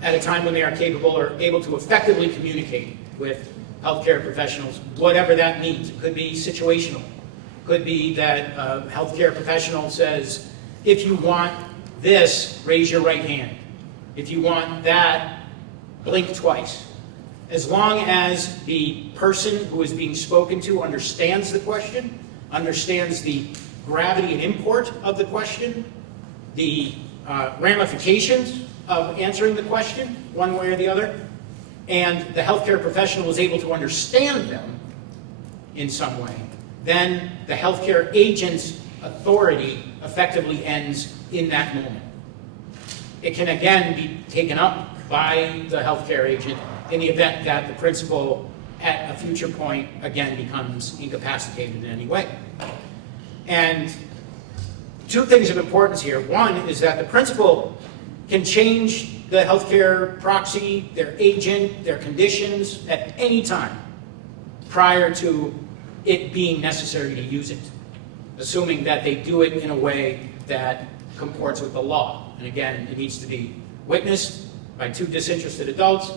At a time when they are capable or able to effectively communicate with healthcare professionals, whatever that means. It could be situational. It could be that a healthcare professional says, if you want this, raise your right hand. If you want that, blink twice. As long as the person who is being spoken to understands the question, understands the gravity and import of the question, the ramifications of answering the question, one way or the other, and the healthcare professional is able to understand them in some way, then the healthcare agent's authority effectively ends in that moment. It can again be taken up by the healthcare agent in the event that the principal at a future point again becomes incapacitated in any way. And two things of importance here. One is that the principal can change the healthcare proxy, their agent, their conditions at any time prior to it being necessary to use it, assuming that they do it in a way that comports with the law. And again, it needs to be witnessed by two disinterested adults.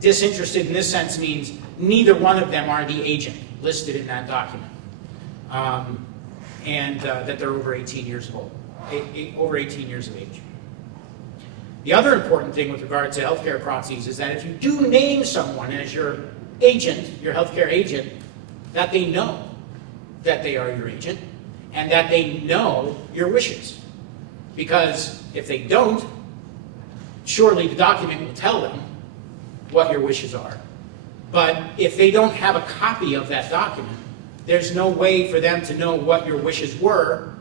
Disinterested in this sense means neither one of them are the agent listed in that document, and that they're over 18 years old, over 18 years of age. The other important thing with regard to healthcare proxies is that if you do name someone as your agent, your healthcare agent, that they know that they are your agent and that they know your wishes. Because if they don't, surely the document will tell them what your wishes are. But if they don't have a copy of that document, there's no way for them to know what your wishes were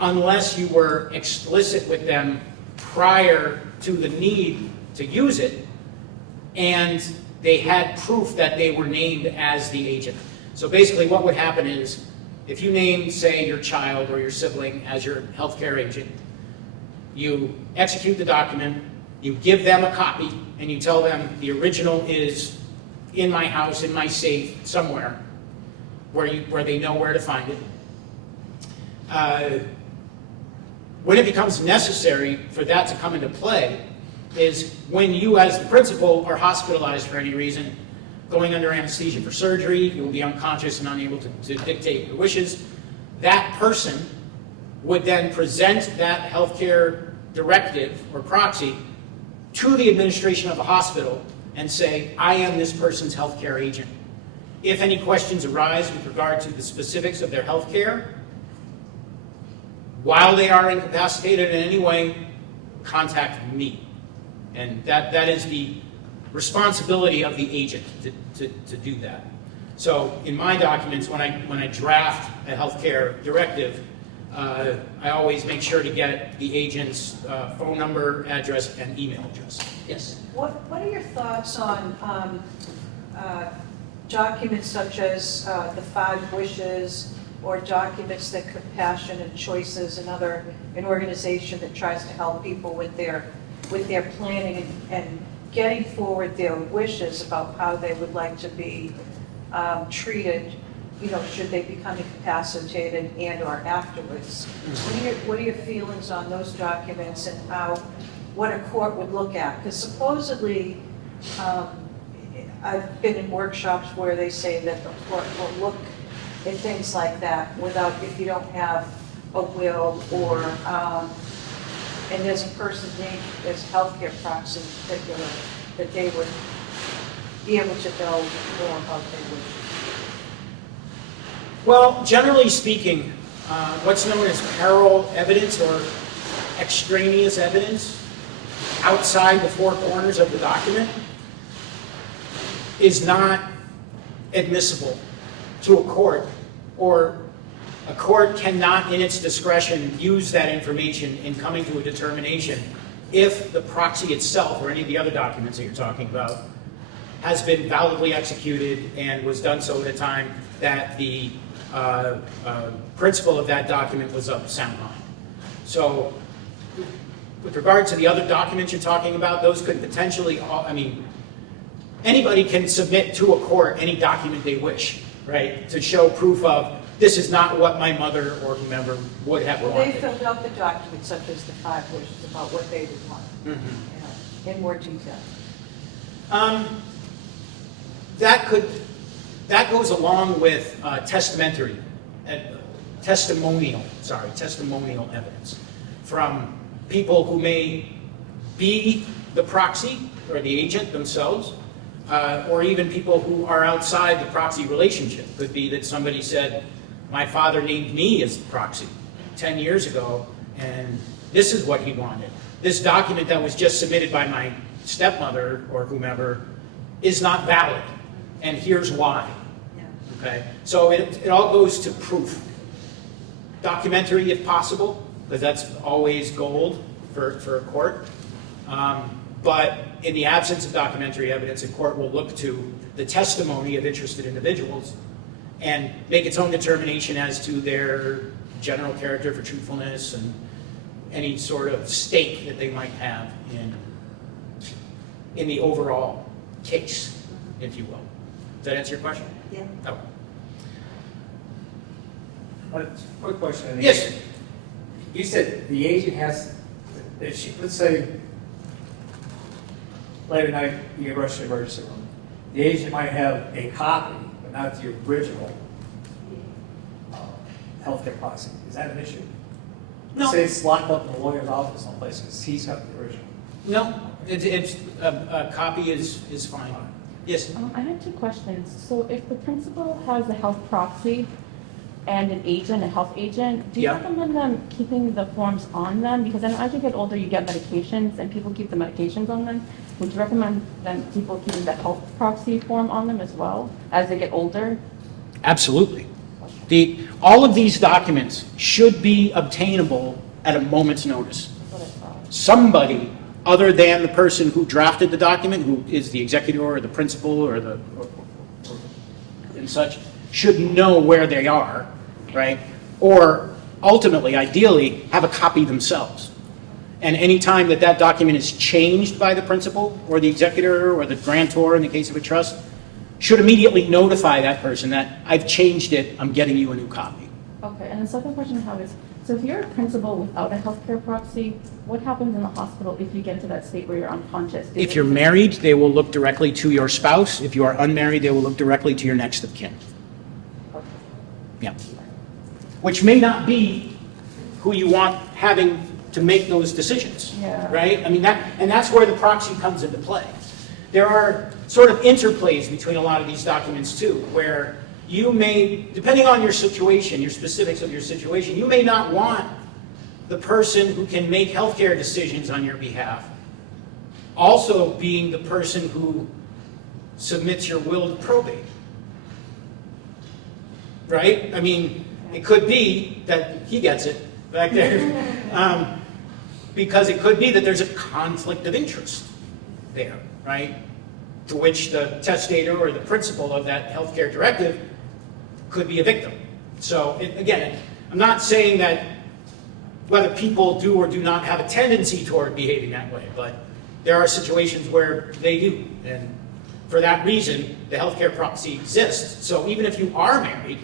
unless you were explicit with them prior to the need to use it, and they had proof that they were named as the agent. So basically what would happen is, if you name, say, your child or your sibling as your healthcare agent, you execute the document, you give them a copy, and you tell them the original is in my house, in my safe, somewhere, where they know where to find it. When it becomes necessary for that to come into play is when you, as the principal, are hospitalized for any reason, going under anesthesia for surgery, you will be unconscious and unable to dictate your wishes. That person would then present that healthcare directive or proxy to the administration of the hospital and say, I am this person's healthcare agent. If any questions arise with regard to the specifics of their healthcare, while they are incapacitated in any way, contact me. And that is the responsibility of the agent to do that. So in my documents, when I draft a healthcare directive, I always make sure to get the agent's phone number, address, and email address. Yes? What are your thoughts on documents such as the 5 wishes, or documents that Compassionate Choices, an organization that tries to help people with their planning and getting forward their wishes about how they would like to be treated, should they become incapacitated and or afterwards? What are your feelings on those documents and what a court would look at? Because supposedly, I've been in workshops where they say that the court will look at things like that if you don't have a will or, and there's a person named as healthcare proxy in particular, that they would be able to know more about their wishes. Well, generally speaking, what's known as parallel evidence or extraneous evidence outside the 4 corners of the document is not admissible to a court, or a court cannot in its discretion use that information in coming to a determination if the proxy itself or any of the other documents that you're talking about has been validly executed and was done so at a time that the principle of that document was of sound mind. So with regard to the other documents you're talking about, those could potentially, anybody can submit to a court any document they wish, right, to show proof of this is not what my mother or whomever would have Well, wanted. they filled out the documents such as the 5 wishes about what they would want, in more detail. That goes along with testimonial evidence from people who may be the proxy or the agent themselves, or even people who are outside the proxy relationship. Could be that somebody said, my father named me as the proxy 10 years ago, and this is what he wanted. This document that was just submitted by my stepmother or whomever is not valid, and here's why. Okay? So it all goes to proof. Documentary if possible, because that's always gold for a court. But in the absence of documentary evidence, a court will look to the testimony of interested individuals and make its own determination as to their general character for truthfulness and any sort of stake that they might have in the overall case, if you will. Does that answer your question? Yeah. Okay. Quick question. Yes. You said the agent has, let's say, late at night, you get rushed to the emergency room. The agent might have a copy, but not the original healthcare policy. Is that an issue? No. Say it's locked up in the lawyer's office someplace because he's got the original. No, it's a copy is fine. Yes. I had 2 questions. So if the principal has a health proxy and an agent, a health agent, do you Yeah. recommend them keeping the forms on them? Because I know as you get older, you get medications and people keep the medications on them. Would you recommend them people keeping the health proxy form on them as well as they get older? Absolutely. All of these documents should be obtainable at a moment's notice. That's what I thought. Somebody other than the person who drafted the document, who is the executor or the principal and such, should know where they are, right? Or ultimately, ideally, have a copy themselves. And any time that that document is changed by the principal or the executor or the grantor in the case of a trust, should immediately notify that person that I've changed it, I'm getting you a new copy. Okay, and the second question I have is, so if you're a principal without a healthcare proxy, what happens in the hospital if you get to that state where you're unconscious? If you're married, they will look directly to your spouse. If you are unmarried, they will look directly to your next of kin. Yeah. Which may not be who you want having to make those decisions. Yeah. Right? I mean, that's where the proxy comes into play. There are sort of interplays between a lot of these documents too, where you may, depending on your situation, your specifics of your situation, you may not want the person who can make healthcare decisions on your behalf also being the person who submits your will to probate. Right? I mean, it could be that he gets it back there. Because it could be that there's a conflict of interest there, right? To which the testator or the principal of that healthcare directive could be a victim. So again, I'm not saying that whether people do or do not have a tendency toward behaving that way, but there are situations where they do. And for that reason, the healthcare proxy exists. So even if you are married,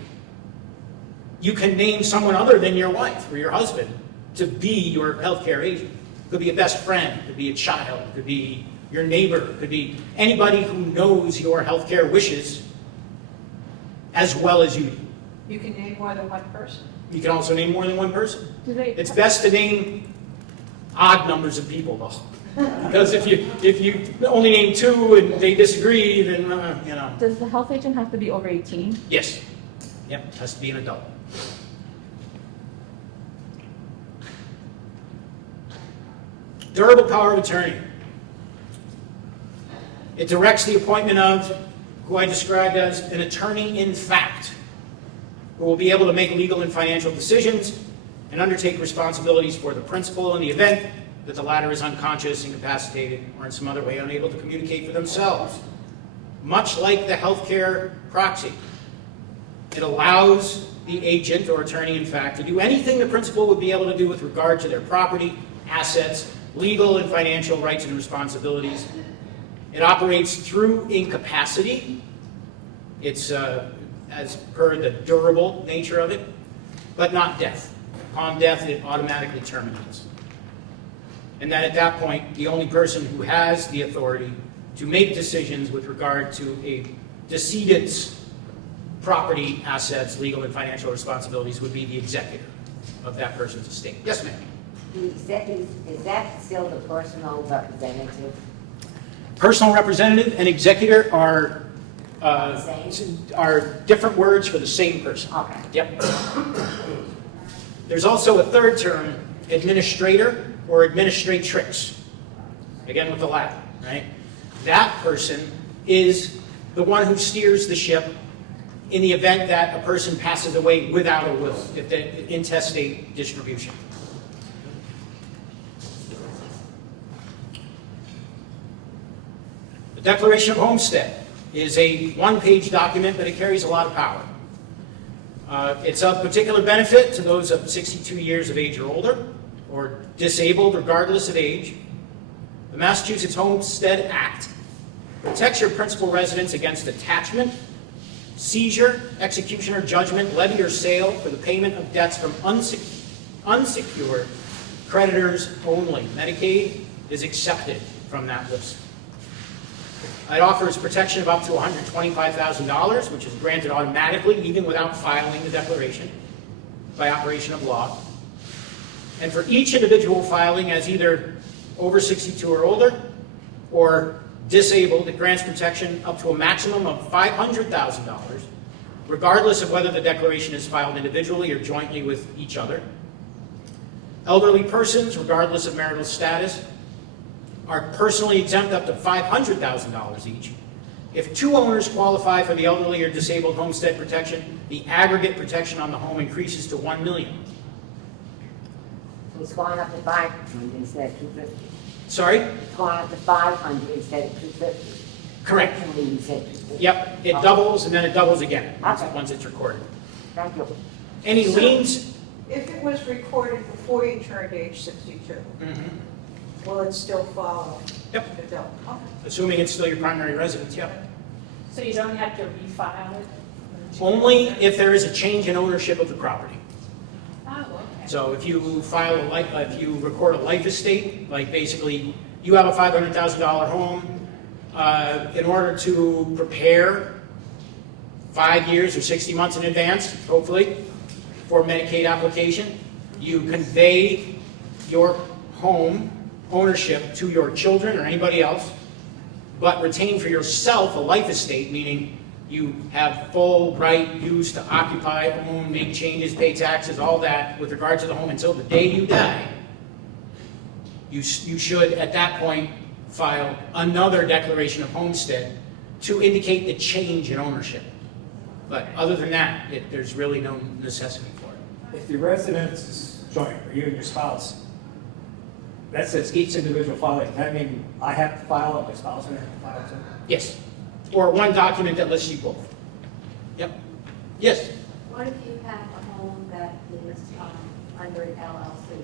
you can name someone other than your wife or your husband to be your healthcare agent. It could be a best friend, it could be a child, it could be your neighbor, it could be anybody who knows your healthcare wishes as well as you do. You can name more than one person. You can also name more than one person. Do they, It's best to name odd numbers of people, though. Because if you only name two and they disagree, then, you know. does the health agent have to be over 18? Yes. Yep, it has to be an adult. Durable power of attorney. It directs the appointment of who I described as an attorney in fact, who will be able to make legal and financial decisions and undertake responsibilities for the principal in the event that the latter is unconscious, incapacitated, or in some other way unable to communicate for themselves. Much like the healthcare proxy, it allows the agent or attorney in fact to do anything the principal would be able to do with regard to their property, assets, legal and financial rights and responsibilities. It operates through incapacity. It's as per the durable nature of it, but not death. Upon death, it automatically terminates. And then at that point, the only person who has the authority to make decisions with regard to a decedent's property, assets, legal and financial responsibilities would be the executor of that person's estate. Yes, ma'am. The executive, is that still the personal representative? Personal representative and executor are Same? different words for the same person. Okay. Yep. There's also a third term, administrator or administratrix. Again with the Latin, right? That person is the one who steers the ship in the event that a person passes away without a will, if the intestate distribution. The Declaration of Homestead is a one-page document, but it carries a lot of power. It's of particular benefit to those of 62 years of age or older, or disabled regardless of age. The Massachusetts Homestead Act protects your principal residence against attachment, seizure, execution or judgment, levy or sale for the payment of debts from unsecured creditors only. Medicaid is accepted from that list. It offers protection of up to $125,000, which is granted automatically, even without filing the declaration, by operation of law. And for each individual filing as either over 62 or older, or disabled, it grants protection up to a maximum of $500,000, regardless of whether the declaration is filed individually or jointly with each other. Elderly persons, regardless of marital status, are personally exempt up to $500,000 each. If two owners qualify for the elderly or disabled homestead protection, the aggregate protection on the home increases to $1 million. So it's going up to 500 instead of 250. Sorry? It's going up to 500 instead of 250. Correct. Originally, you said. Yep, it doubles and then it doubles again Okay. once it's recorded. Thank you. Any So- liens? If it was recorded before you turned age 62, will it still follow Yep. the bill? Okay. Assuming it's still your primary residence, yep. So you don't have to refile it? Only if there is a change in ownership of the property. Oh, okay. So if you file a life, if you record a life estate, like basically you have a $500,000 home, in order to prepare 5 years or 60 months in advance, hopefully, for Medicaid application, you convey your home ownership to your children or anybody else, but retain for yourself a life estate, meaning you have full right use to occupy, own, make changes, pay taxes, all that with regard to the home until the day you die. You should, at that point, file another declaration of homestead to indicate the change in ownership. But other than that, there's really no necessity for it. If your residence is joint, or you and your spouse, that says each individual filing. Does that mean I have to file it, my spouse would have to file it too? Yes. Or one document that lists you both. Yep. Yes. What if you have a home that is under an LLC?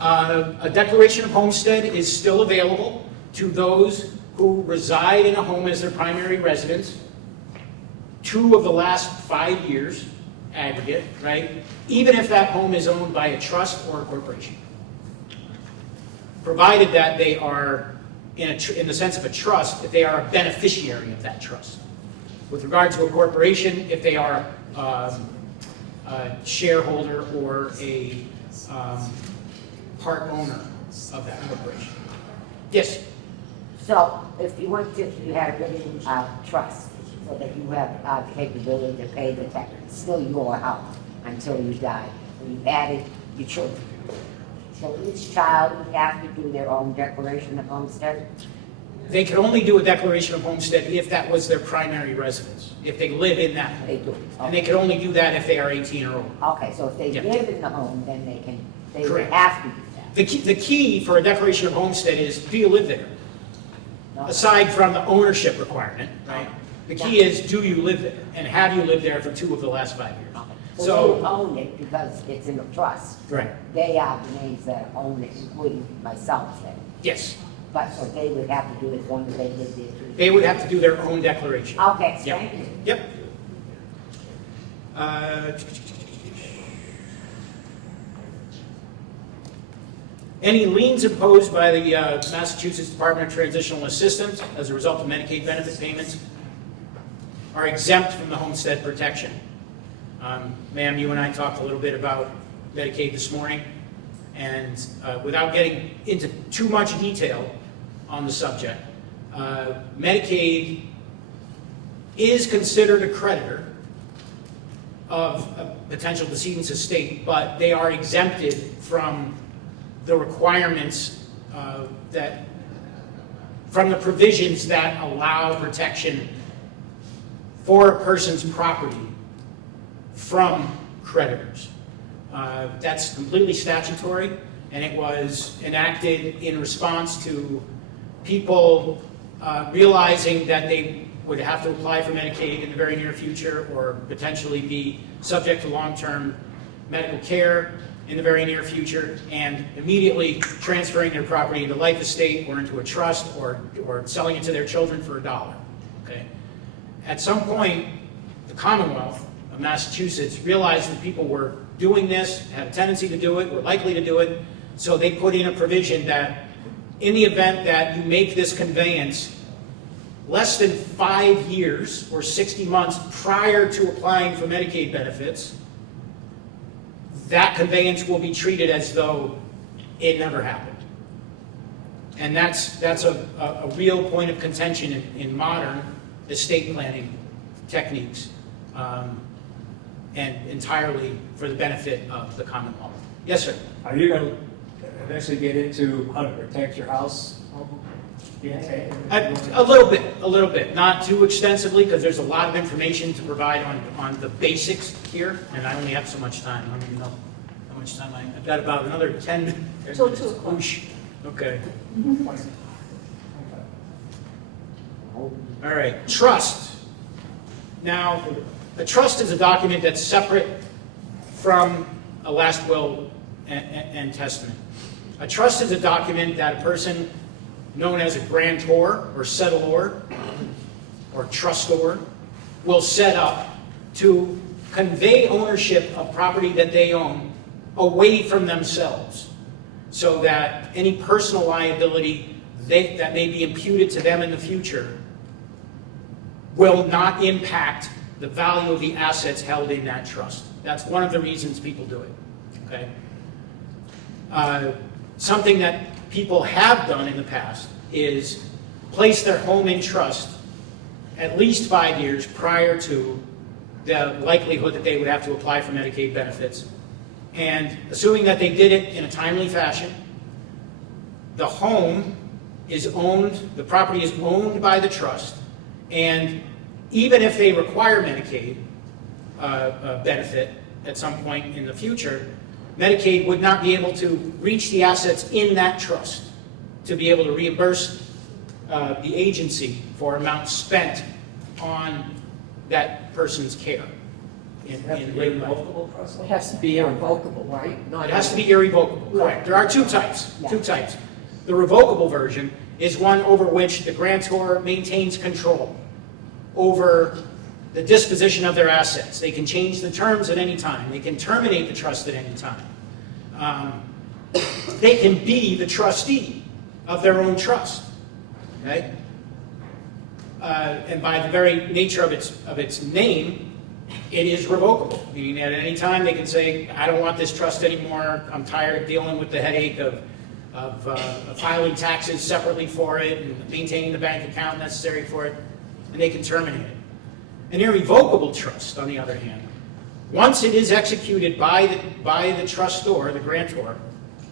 A declaration of homestead is still available to those who reside in a home as their primary residence, 2 of the last 5 years aggregate, right? Even if that home is owned by a trust or a corporation. Provided that they are, in the sense of a trust, if they are a beneficiary of that trust. With regard to a corporation, if they are a shareholder or a part owner of that corporation. Yes? So if you went to, you had a living trust, so that you have the capability to pay the tax, it's still your house until you die. And you added your children. So each child would have to do their own declaration of homestead? They could only do a declaration of homestead if that was their primary residence, if they live in that home. They do. And they could only do that if they are 18 or older. Okay, so if they Yeah. live in the home, then they would Correct. have to do that. The key for a declaration of homestead is, do you live there? No? Aside from the ownership requirement, right? The key is, do you live there? And have you lived there for 2 of the last 5 years? So they So, own it because it's in a trust. right, They are the names that own it, including myself then. yes. But so they would have to do it as long as they live there too. They would have to do their own declaration. Okay, Yep. thank you. Yep. Any liens imposed by the Massachusetts Department of Transitional Assistance as a result of Medicaid benefit payments are exempt from the homestead protection. Ma'am, you and I talked a little bit about Medicaid this morning, and without getting into too much detail on the subject, Medicaid is considered a creditor of a potential decedent's estate, but they are exempted from the requirements from the provisions that allow protection for a person's property from creditors. That's completely statutory, and it was enacted in response to people realizing that they would have to apply for Medicaid in the very near future or potentially be subject to long-term medical care in the very near future, and immediately transferring their property into life estate or into a trust or selling it to their children for $1. Okay? At some point, the Commonwealth of Massachusetts realized that people were doing this, had a tendency to do it, were likely to do it, so they put in a provision that in the event that you make this conveyance less than 5 years or 60 months prior to applying for Medicaid benefits, that conveyance will be treated as though it never happened. And that's a real point of contention in modern estate planning techniques, and entirely for the benefit of the Commonwealth. Yes, sir? Are you going to eventually get into how to protect your house? A little bit, not too extensively, because there's a lot of information to provide on the basics here, and I only have so much time. I don't even know how much time I've got. About another 10 minutes. Till 2 o'clock. Oosh. Okay. Oh, All right, trust. Now, a trust is a document that's separate from a last will and testament. A trust is a document that a person known as a grantor or settlor or trustor will set up to convey ownership of property that they own away from themselves, so that any personal liability that may be imputed to them in the future will not impact the value of the assets held in that trust. That's one of the reasons people do it. Okay? Something that people have done in the past is place their home in trust at least 5 years prior to the likelihood that they would have to apply for Medicaid benefits. And assuming that they did it in a timely fashion, the home is owned, the property is owned by the trust, and even if they require Medicaid benefit at some point in the future, Medicaid would not be able to reach the assets in that trust to be able to reimburse the agency for amounts spent on that person's care. It has to be irrevocable, right? It has to be irrevocable, correct. There are two types. The revocable version is one over which the grantor maintains control over the disposition of their assets. They can change the terms at any time. They can terminate the trust at any time. They can be the trustee of their own trust. Okay? And by the very nature of its name, it is revocable. Meaning that at any time they can say, I don't want this trust anymore. I'm tired of dealing with the headache of filing taxes separately for it and maintaining the bank account necessary for it, and they can terminate it. An irrevocable trust, on the other hand, once it is executed by the trustor, the grantor,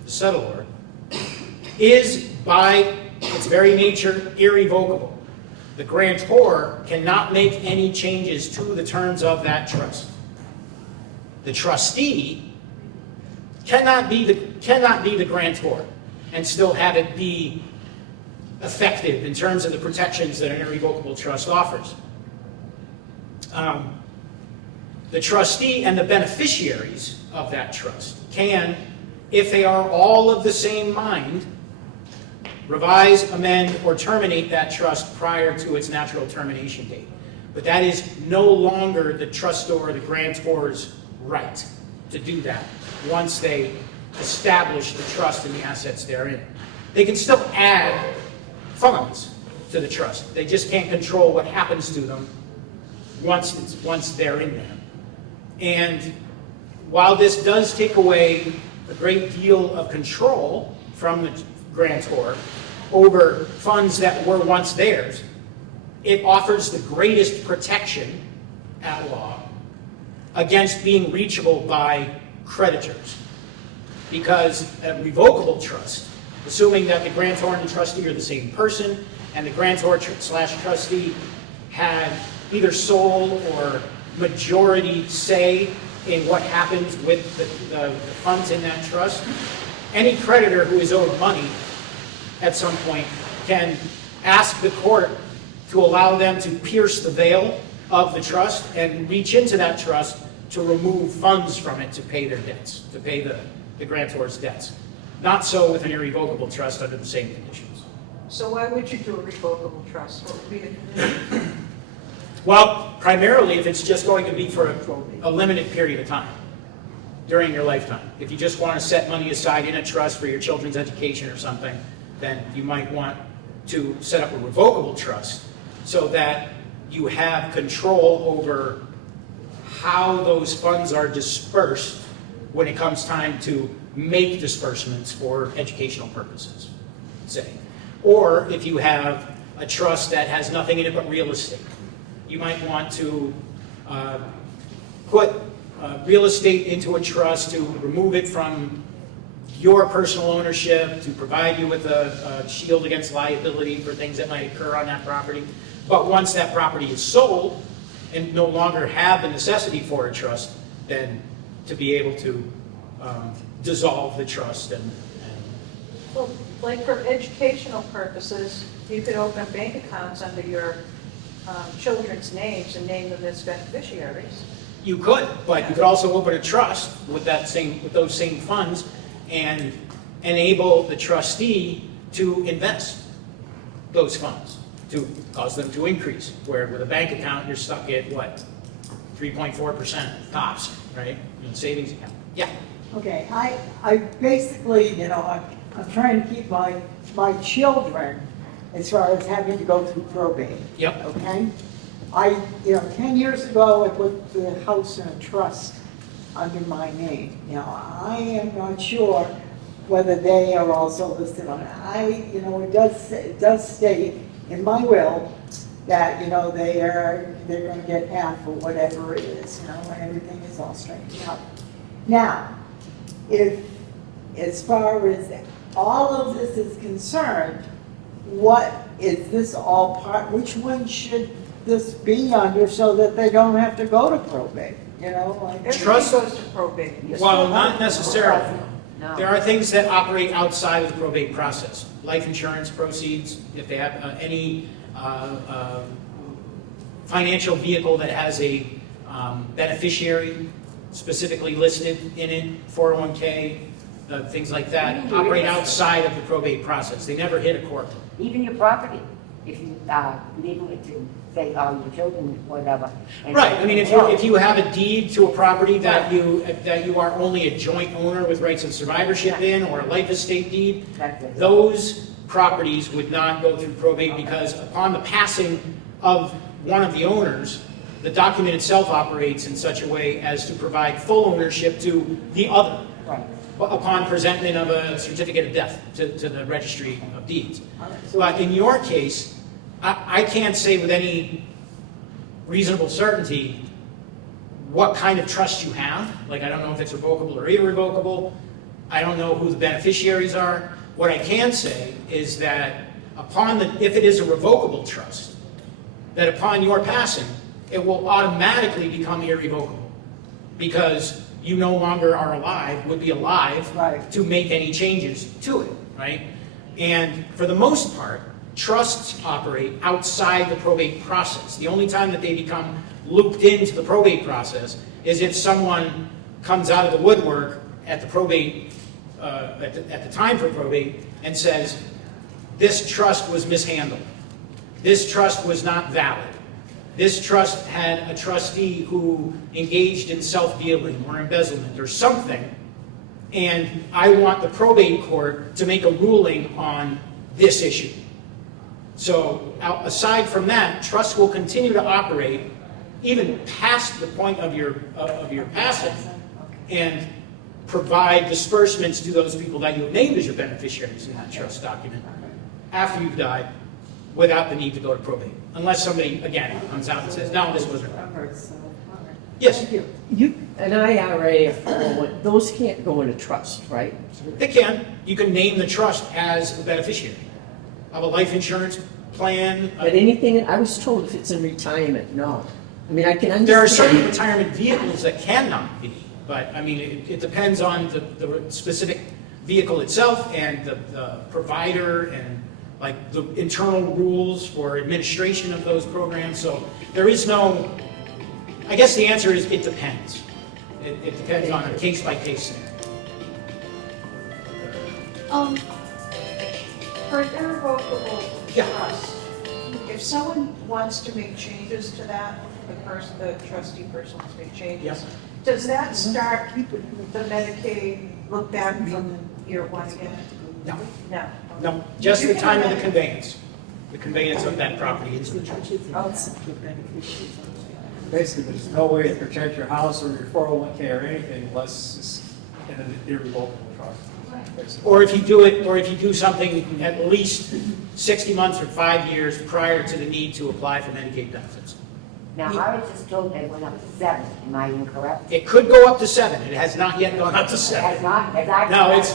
the settlor, is by its very nature irrevocable. The grantor cannot make any changes to the terms of that trust. The trustee cannot be the grantor and still have it be effective in terms of the protections that an irrevocable trust offers. The trustee and the beneficiaries of that trust can, if they are all of the same mind, revise, amend, or terminate that trust prior to its natural termination date. But that is no longer the trustor or the grantor's right to do that once they establish the trust and the assets therein. They can still add funds to the trust. They just can't control what happens to them once they're in there. And while this does take away a great deal of control from the grantor over funds that were once theirs, it offers the greatest protection at law against being reachable by creditors. Because a revocable trust, assuming that the grantor and the trustee are the same person, and the grantor slash trustee had either sole or majority say in what happens with the funds in that trust, any creditor who is owed money at some point can ask the court to allow them to pierce the veil of the trust and reach into that trust to remove funds from it to pay their debts, to pay the grantor's debts. Not so with an irrevocable trust under the same conditions. So why would you do a revocable trust? What would be the condition? Well, primarily if it's just going to be for a limited period of time during your lifetime. If you just want to set money aside in a trust for your children's education or something, then you might want to set up a revocable trust so that you have control over how those funds are dispersed when it comes time to make disbursements for educational purposes, say. Or if you have a trust that has nothing in it but real estate, you might want to put real estate into a trust to remove it from your personal ownership, to provide you with a shield against liability for things that might occur on that property. But once that property is sold and no longer have the necessity for a trust, then to be able to dissolve the trust and Well, Like for educational purposes, you could open bank accounts under your children's names and name them as beneficiaries. You could, but you could also open a trust with those same funds and enable the trustee to invest those funds, to cause them to increase. Where with a bank account, you're stuck at what? 3.4% tops, right? In savings account. Yeah. Okay, I basically, I'm trying to keep my children as far as having to go through probate. Yep. Okay? 10 years ago, I put the house in a trust under my name. Now, I am not sure whether they are also listed on it. It does state in my will that, they're gonna get half or whatever it is, when everything is all straightened out. Now, if, as far as all of this is concerned, what is this all part, which one should this be under so that they don't have to go to probate, Everything Trust- goes to probate. Well, not necessarily. No. There are things that operate outside of the probate process. Life insurance proceeds, if they have any financial vehicle that has a beneficiary specifically listed in it, 401k, things like that, operate outside of the probate process. They never hit a court. Even your property, if you leave it to, say, your children, whatever. and- Right, I mean, if you have a deed to a property that you are only a joint owner with rights of survivorship in, or a life estate deed, That's it. those properties would not go through probate because upon the passing of one of the owners, the document itself operates in such a way as to provide full ownership to the other Right. upon presentment of a certificate of death to the registry of deeds. So- But in your case, I can't say with any reasonable certainty what kind of trust you have. Like, I don't know if it's revocable or irrevocable. I don't know who the beneficiaries are. What I can say is that if it is a revocable trust, that upon your passing, it will automatically become irrevocable because you no longer would be alive Right. to make any changes to it, right? And for the most part, trusts operate outside the probate process. The only time that they become looped into the probate process is if someone comes out of the woodwork at the probate, at the time for probate, and says, this trust was mishandled. This trust was not valid. This trust had a trustee who engaged in self-dealing or embezzlement or something, and I want the probate court to make a ruling on this issue. So aside from that, trusts will continue to operate even past the point of your passing and provide disbursements to those people that you have named as your beneficiaries in that trust document after you've died without the need to go to probate. Unless somebody, again, comes out and says, no, this wasn't right. Yes, An IRA, those can't go in a trust, right? they can. You can name the trust as a beneficiary of a life insurance plan. But anything, I was told if it's in retirement, no. I mean, I can understand. There are certain retirement vehicles that cannot be, but I mean, it depends on the specific vehicle itself and the provider and like the internal rules for administration of those programs. So there is no, I guess the answer is it depends. It depends on a case-by-case thing. For an irrevocable Yeah. trust, if someone wants to make changes to that, the trustee person wants to make changes, Yep. does that start the Medicaid look back from year one again? No. No. No, just You the can time of the amend- conveyance of that property into the trust. Basically, there's no way to protect your house or your 401k or anything unless it's in an irrevocable trust. Basically. Or if you do something at least 60 months or 5 years prior to the need to apply for Medicaid benefits. Now, I was just told they went up to 7, am I incorrect? It could go up to 7. It has not yet gone up to It has 7. not, as I. No, it's,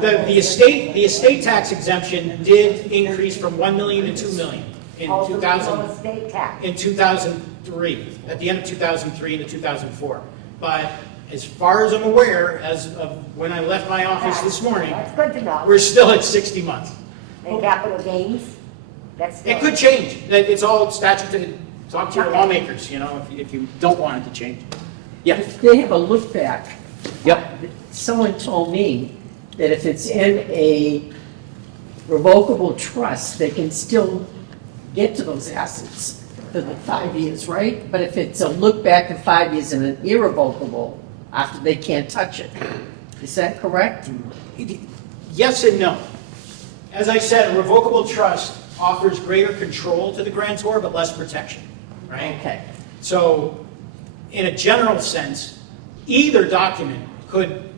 the estate tax exemption did increase from 1 million to 2 million in Oh, so there's no 2000, estate tax. in 2003, at the end of 2003 into 2004. But as far as I'm aware, as of when I left my office this morning, That's good to know. we're still at 60 months. And capital gains, that's. It could change. It's all statute. Talk to your lawmakers, you know, if you don't want it to change. Yeah. If they have a look back, Yep. someone told me that if it's in a revocable trust, they can still get to those assets for the 5 years, right? But if it's a look back in 5 years and an irrevocable, after they can't touch it. Is that correct? Yes and no. As I said, a revocable trust offers greater control to the grantor, but less protection, right? Okay. So, in a general sense, either document could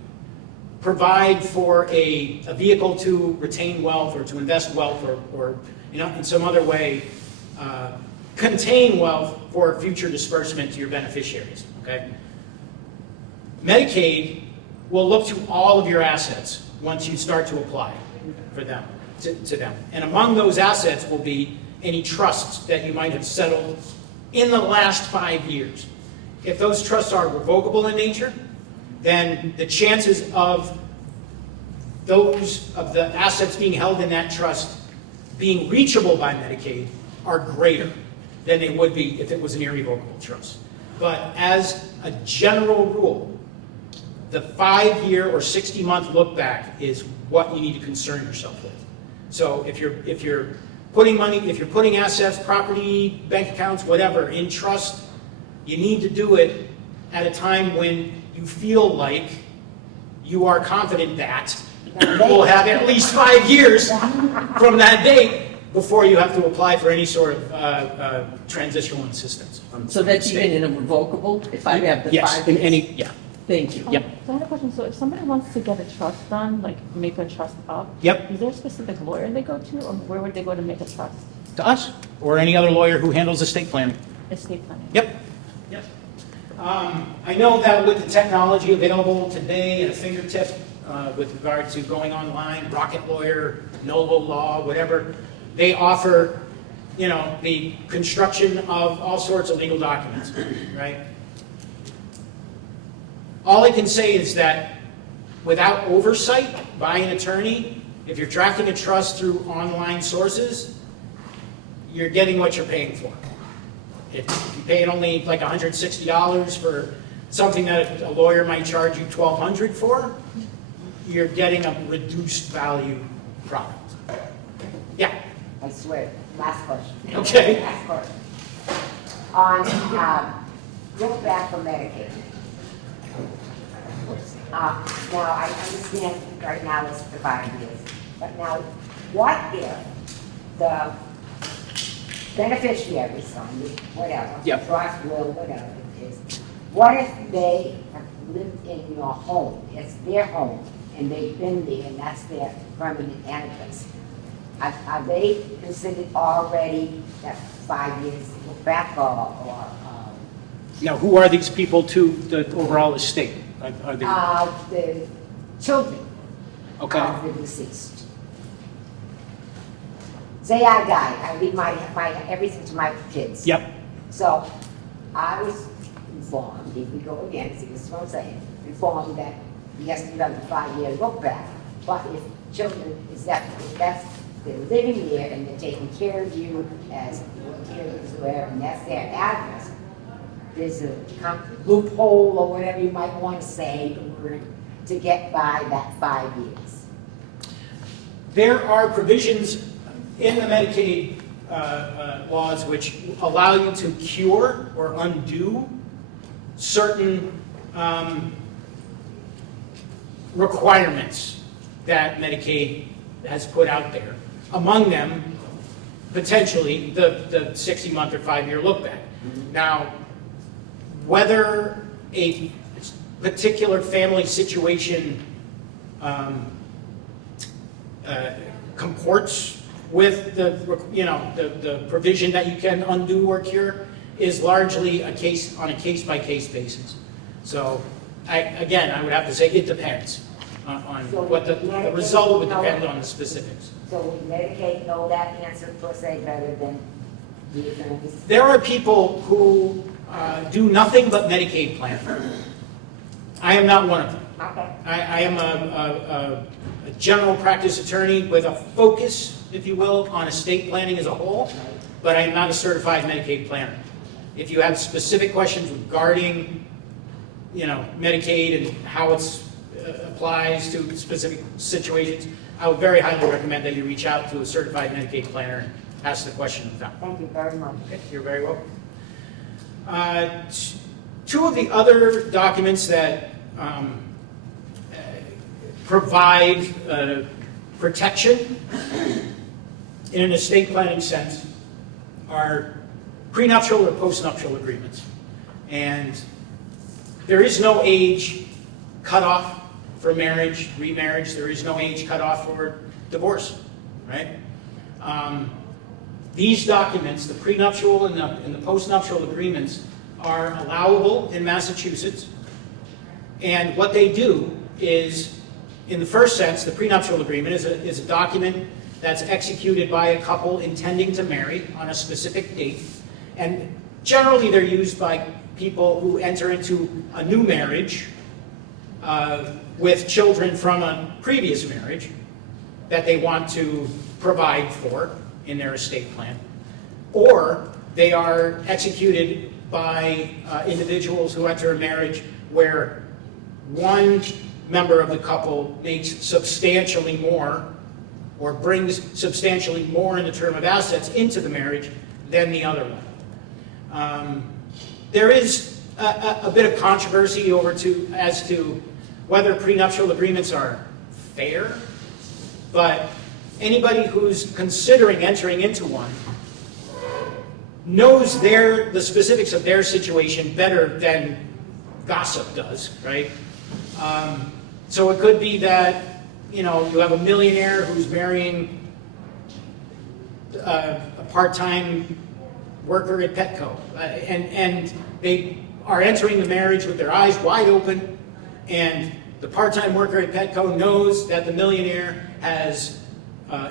provide for a vehicle to retain wealth or to invest wealth or you know, in some other way, contain wealth for future disbursement to your beneficiaries, okay? Medicaid will look to all of your assets once you start to apply for them, to them. And among those assets will be any trusts that you might have settled in the last 5 years. If those trusts are revocable in nature, then the chances of the assets being held in that trust being reachable by Medicaid are greater than they would be if it was an irrevocable trust. But as a general rule, the 5-year or 60-month look back is what you need to concern yourself with. So if you're putting money, if you're putting assets, property, bank accounts, whatever, in trust, you need to do it at a time when you feel like you are confident that you will have at least 5 years from that date before you have to apply for any sort of transitional assistance. So that's even in a revocable, if I have the 5 years? Yes, in any, yeah. Thank you. Yep. So I had a question. So if somebody wants to get a trust done, like make a trust up, Yep. is there a specific lawyer they go to, or where would they go to make a trust? To us, or any other lawyer who handles estate planning. Estate planning. Yep. Yep. I know that with the technology available today at a fingertip, with regard to going online, Rocket Lawyer, Novo Law, whatever, they offer, you know, the construction of all sorts of legal documents, right? All I can say is that without oversight by an attorney, if you're drafting a trust through online sources, you're getting what you're paying for. If you pay only like $160 for something that a lawyer might charge you $1,200 for, you're getting a reduced value product. Yeah. I swear, last question. Okay. Last question. On, look back for Medicaid. Now, I understand right now it's for 5 years, but now, what if the beneficiaries, whatever, Yep. trust will, whatever it is, what if they have lived in your home, it's their home, and they've been there, and that's their permanent address? Are they considered already that 5 years look back, or Now, who are these people to the overall estate? Are they, the children okay. of the deceased? Say I died, I leave my everything to my kids. Yep. So I was informed, here we go again, see this is what I'm saying, informed that he has to be done the 5-year look back. But if children, if that's, they're living there and they're taking care of you as your caregivers were, and that's their address, there's a loophole or whatever you might want to say to get by that 5 years. There are provisions in the Medicaid laws which allow you to cure or undo certain requirements that Medicaid has put out there. Among them, potentially, the 60-month or 5-year look back. Now, whether a particular family situation comports with the provision that you can undo or cure is largely a case-by-case basis. So, I would have to say it depends on So what the Medicaid result would know- depend on the specifics. So would Medicaid know that answer per se better than the attorneys? There are people who do nothing but Medicaid plan. I am not one of them. Okay. I am a general practice attorney with a focus, if you will, on estate planning as a whole, but I am not a certified Medicaid planner. If you have specific questions regarding, Medicaid and how it applies to specific situations, I would very highly recommend that you reach out to a certified Medicaid planner and ask the question of them. Thank you very much. Okay, you're very welcome. Two of the other documents that provide protection in an estate planning sense are prenuptial or postnuptial agreements. And there is no age cutoff for marriage, remarriage. There is no age cutoff for divorce, right? These documents, the prenuptial and the postnuptial agreements, are allowable in Massachusetts. And what they do is, in the first sense, the prenuptial agreement is a document that's executed by a couple intending to marry on a specific date. And generally they're used by people who enter into a new marriage with children from a previous marriage that they want to provide for in their estate plan. Or they are executed by individuals who enter a marriage where one member of the couple makes substantially more or brings substantially more in the term of assets into the marriage than the other one. There is a bit of controversy as to whether prenuptial agreements are fair, but anybody who's considering entering into one knows the specifics of their situation better than gossip does, right? So it could be that, you have a millionaire who's marrying a part-time worker at Petco, and they are entering the marriage with their eyes wide open, and the part-time worker at Petco knows that the millionaire has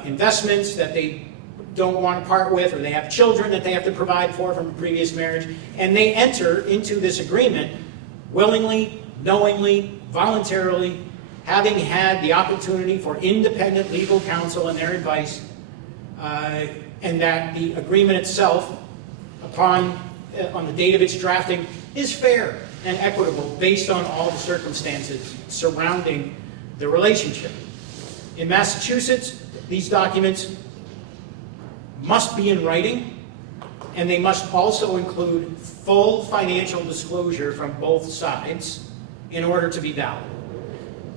investments that they don't want to part with, or they have children that they have to provide for from a previous marriage, and they enter into this agreement willingly, knowingly, voluntarily, having had the opportunity for independent legal counsel and their advice, and that the agreement itself, on the date of its drafting, is fair and equitable based on all the circumstances surrounding the relationship. In Massachusetts, these documents must be in writing, and they must also include full financial disclosure from both sides in order to be valid.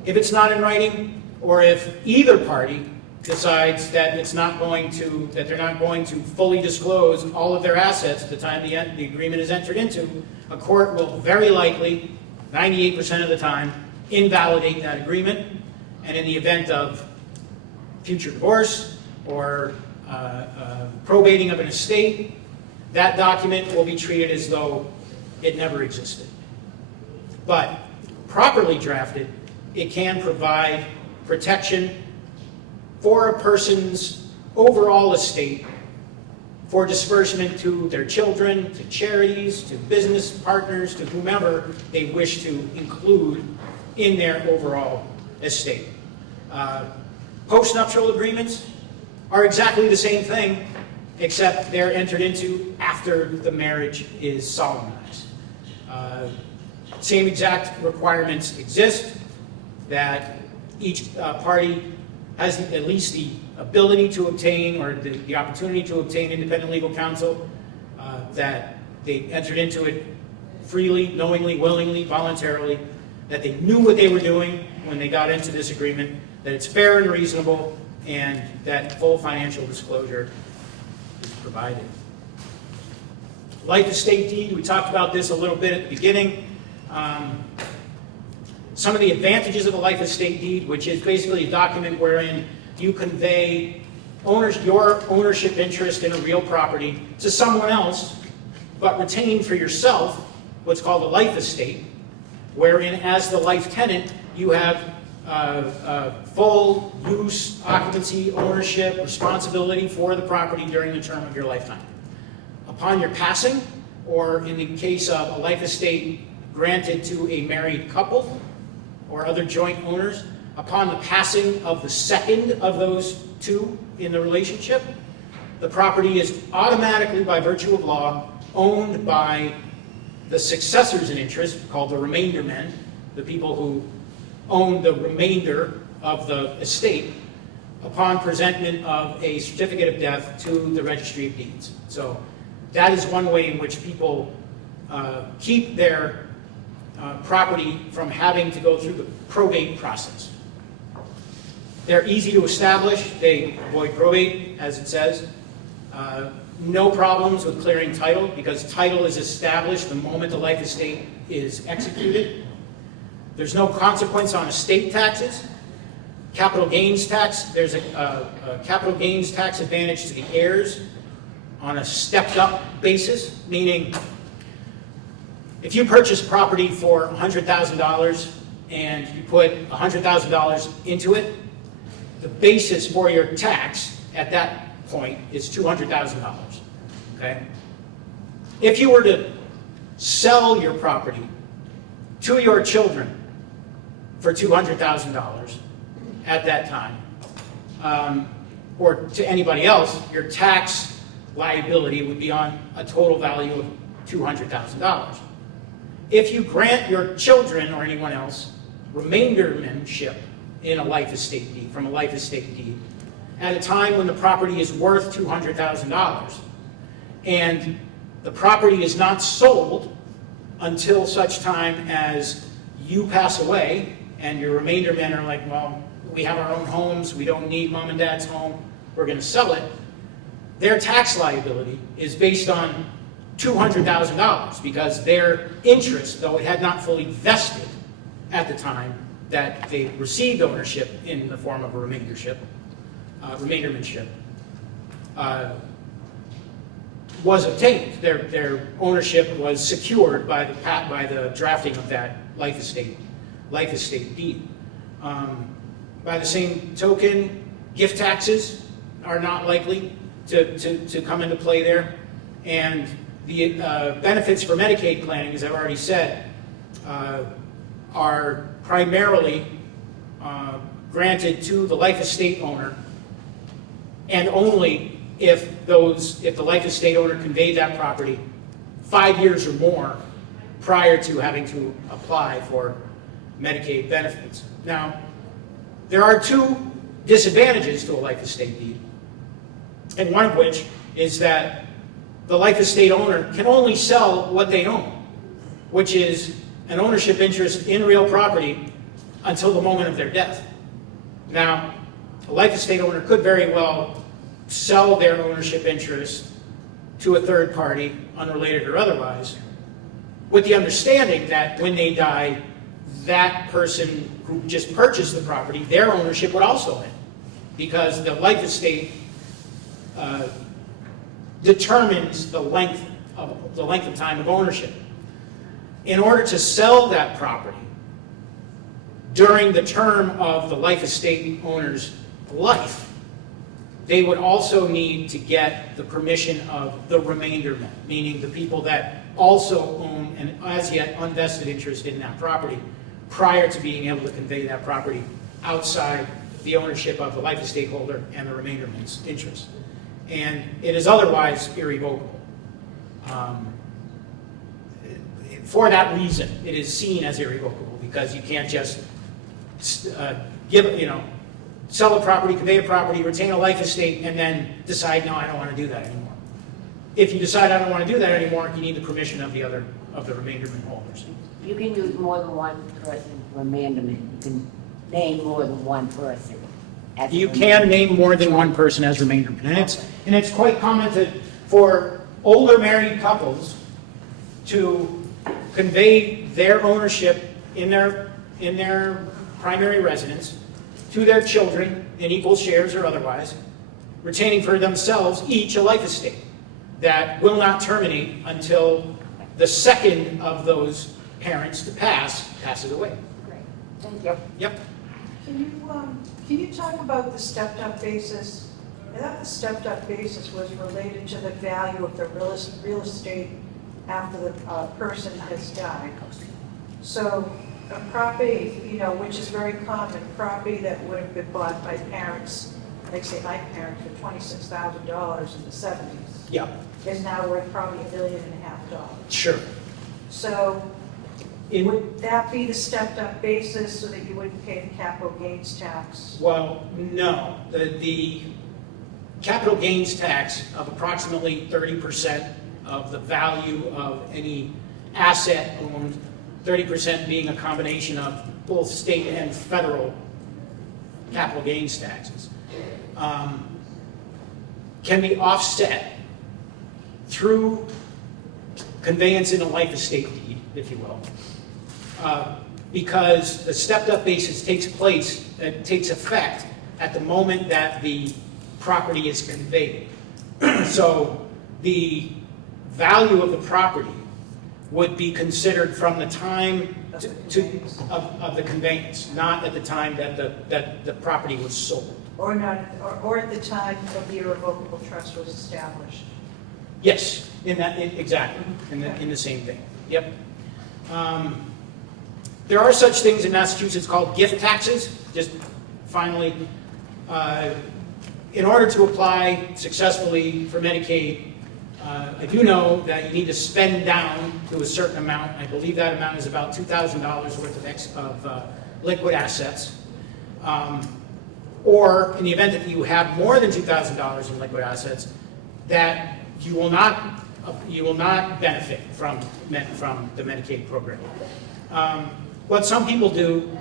If it's not in writing, or if either party decides that they're not going to fully disclose all of their assets at the time the agreement is entered into, a court will very likely, 98% of the time, invalidate that agreement, and in the event of future divorce or probating of an estate, that document will be treated as though it never existed. But properly drafted, it can provide protection for a person's overall estate for disbursement to their children, to charities, to business partners, to whomever they wish to include in their overall estate. Postnuptial agreements are exactly the same thing, except they're entered into after the marriage is solemnized. Same exact requirements exist, that each party has at least the ability to obtain, or the opportunity to obtain, independent legal counsel, that they entered into it freely, knowingly, willingly, voluntarily, that they knew what they were doing when they got into this agreement, that it's fair and reasonable, and that full financial disclosure is provided. Life estate deed, we talked about this a little bit at the beginning. Some of the advantages of a life estate deed, which is basically a document wherein you convey your ownership interest in a real property to someone else, but retain for yourself what's called a life estate, wherein as the life tenant, you have full use, occupancy, ownership, responsibility for the property during the term of your lifetime. Upon your passing, or in the case of a life estate granted to a married couple or other joint owners upon the passing of the second of those two in the relationship, the property is automatically, by virtue of law, owned by the successors in interest, called the remainder men, the people who own the remainder of the estate, upon presentment of a certificate of death to the registry of deeds. So that is one way in which people keep their property from having to go through the probate process. They're easy to establish. They avoid probate, as it says. No problems with clearing title, because title is established the moment the life estate is executed. There's no consequence on estate taxes. Capital gains tax, there's a capital gains tax advantage to the heirs on a stepped-up basis, meaning if you purchase property for $100,000 and you put $100,000 into it, the basis for your tax at that point is $200,000, okay? If you were to sell your property to your children for $200,000 at that time, or to anybody else, your tax liability would be on a total value of $200,000. If you grant your children or anyone else remaindermanship in a life estate deed, from a life estate deed, at a time when the property is worth $200,000, and the property is not sold until such time as you pass away, and your remainder men are like, well, we have our own homes, we don't need mom and dad's home, we're going to sell it, their tax liability is based on $200,000, because their interest, though it had not fully vested at the time that they received ownership in the form of a remaindermanship, was obtained. Their ownership was secured by the drafting of that life estate deed. By the same token, gift taxes are not likely to come into play there, and the benefits for Medicaid planning, as I've already said, are primarily granted to the life estate owner, and only if the life estate owner conveyed that property 5 years or more prior to having to apply for Medicaid benefits. Now, there are two disadvantages to a life estate deed, and one of which is that the life estate owner can only sell what they own, which is an ownership interest in real property until the moment of their death. Now, a life estate owner could very well sell their ownership interest to a third party, unrelated or otherwise, with the understanding that when they die, that person who just purchased the property, their ownership would also end, because the life estate determines the length of time of ownership. In order to sell that property during the term of the life estate owner's life, they would also need to get the permission of the remainder men, meaning the people that also own an as yet unvested interest in that property, prior to being able to convey that property outside the ownership of the life estate holder and the remainder men's interest. And it is otherwise irrevocable. For that reason, it is seen as irrevocable, because you can't just sell a property, convey a property, retain a life estate, and then decide, no, I don't want to do that anymore. If you decide I don't want to do that anymore, you need the permission of the remainderment holders. You can use more than one person for remainderment. You can name more than one person. as You a can name more than one person as remainderment, and it's quite common for older married couples to convey their ownership in their primary residence to their children in equal shares or otherwise, retaining for themselves each a life estate that will not terminate until the second of those parents to passes away. Great. Thank you. Yep. Can you talk about the stepped-up basis? I thought the stepped-up basis was related to the value of the real estate after the person has died. So a property, which is very common, property that would have been bought by parents, like say my parents for $26,000 in the 70s, Yeah, is now worth probably $1.5 million. sure. So In, would that be the stepped up basis so that you wouldn't pay the capital gains tax? well, no. The capital gains tax of approximately 30% of the value of any asset owned, 30% being a combination of both state and federal capital gains taxes, can be offset through conveyance in a life estate deed, if you will, because the stepped-up basis takes effect at the moment that the property is conveyed. So the value of the property would be considered from the time of the conveyance, not at the time that the property was sold. Or not, or at the time of the irrevocable trust was established? Yes, exactly, in the same thing. Yep. There are such things in Massachusetts called gift taxes. Just finally, in order to apply successfully for Medicaid, I do know that you need to spend down to a certain amount. I believe that amount is about $2,000 worth of liquid assets. Or in the event that you have more than $2,000 in liquid assets, that you will not benefit from the Medicaid program. What some people do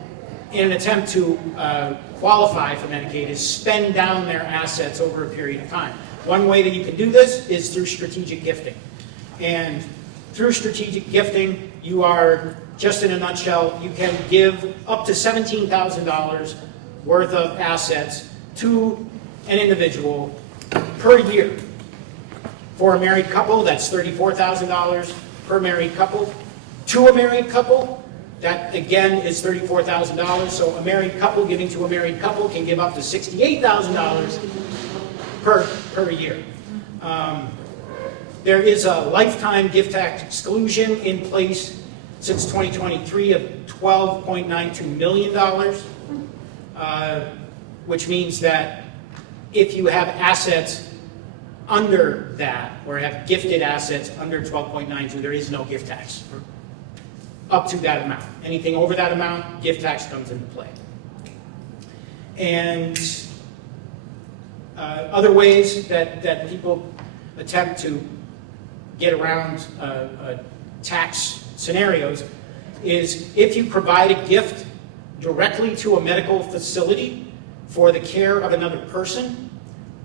in an attempt to qualify for Medicaid is spend down their assets over a period of time. One way that you can do this is through strategic gifting. And through strategic gifting, you are, just in a nutshell, you can give up to $17,000 worth of assets to an individual per year. For a married couple, that's $34,000 per married couple. To a married couple, that again is $34,000. So a married couple giving to a married couple can give up to $68,000 per year. There is a lifetime gift tax exclusion in place since 2023 of $12.92 million, which means that if you have assets under that, or have gifted assets under 12.92, there is no gift tax up to that amount. Anything over that amount, gift tax comes into play. And other ways that people attempt to get around tax scenarios is if you provide a gift directly to a medical facility for the care of another person,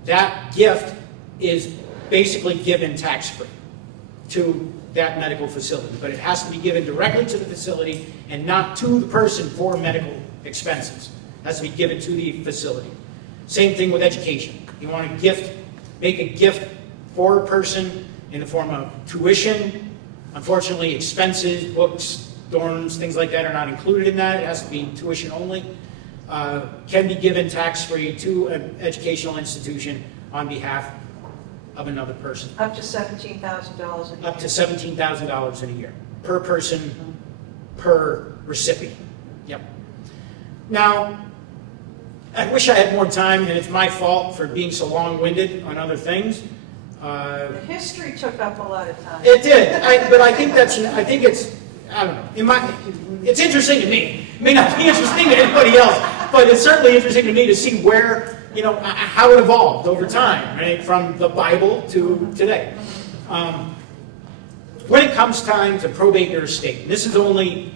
that gift is basically given tax-free to that medical facility. But it has to be given directly to the facility and not to the person for medical expenses. It has to be given to the facility. Same thing with education. You want to make a gift for a person in the form of tuition. Unfortunately, expenses, books, dorms, things like that are not included in that. It has to be tuition only. Can be given tax-free to an educational institution on behalf of another person. Up to $17,000 a year. Up to $17,000 in a year per person, per recipient. Yep. Now, I wish I had more time, and it's my fault for being so long-winded on other things. The history took up a lot of time. It did, but I think it's, I don't know, it's interesting to me. It may not be interesting to anybody else, but it's certainly interesting to me to see where, how it evolved over time, right? From the Bible to today. When it comes time to probate your estate, this is only,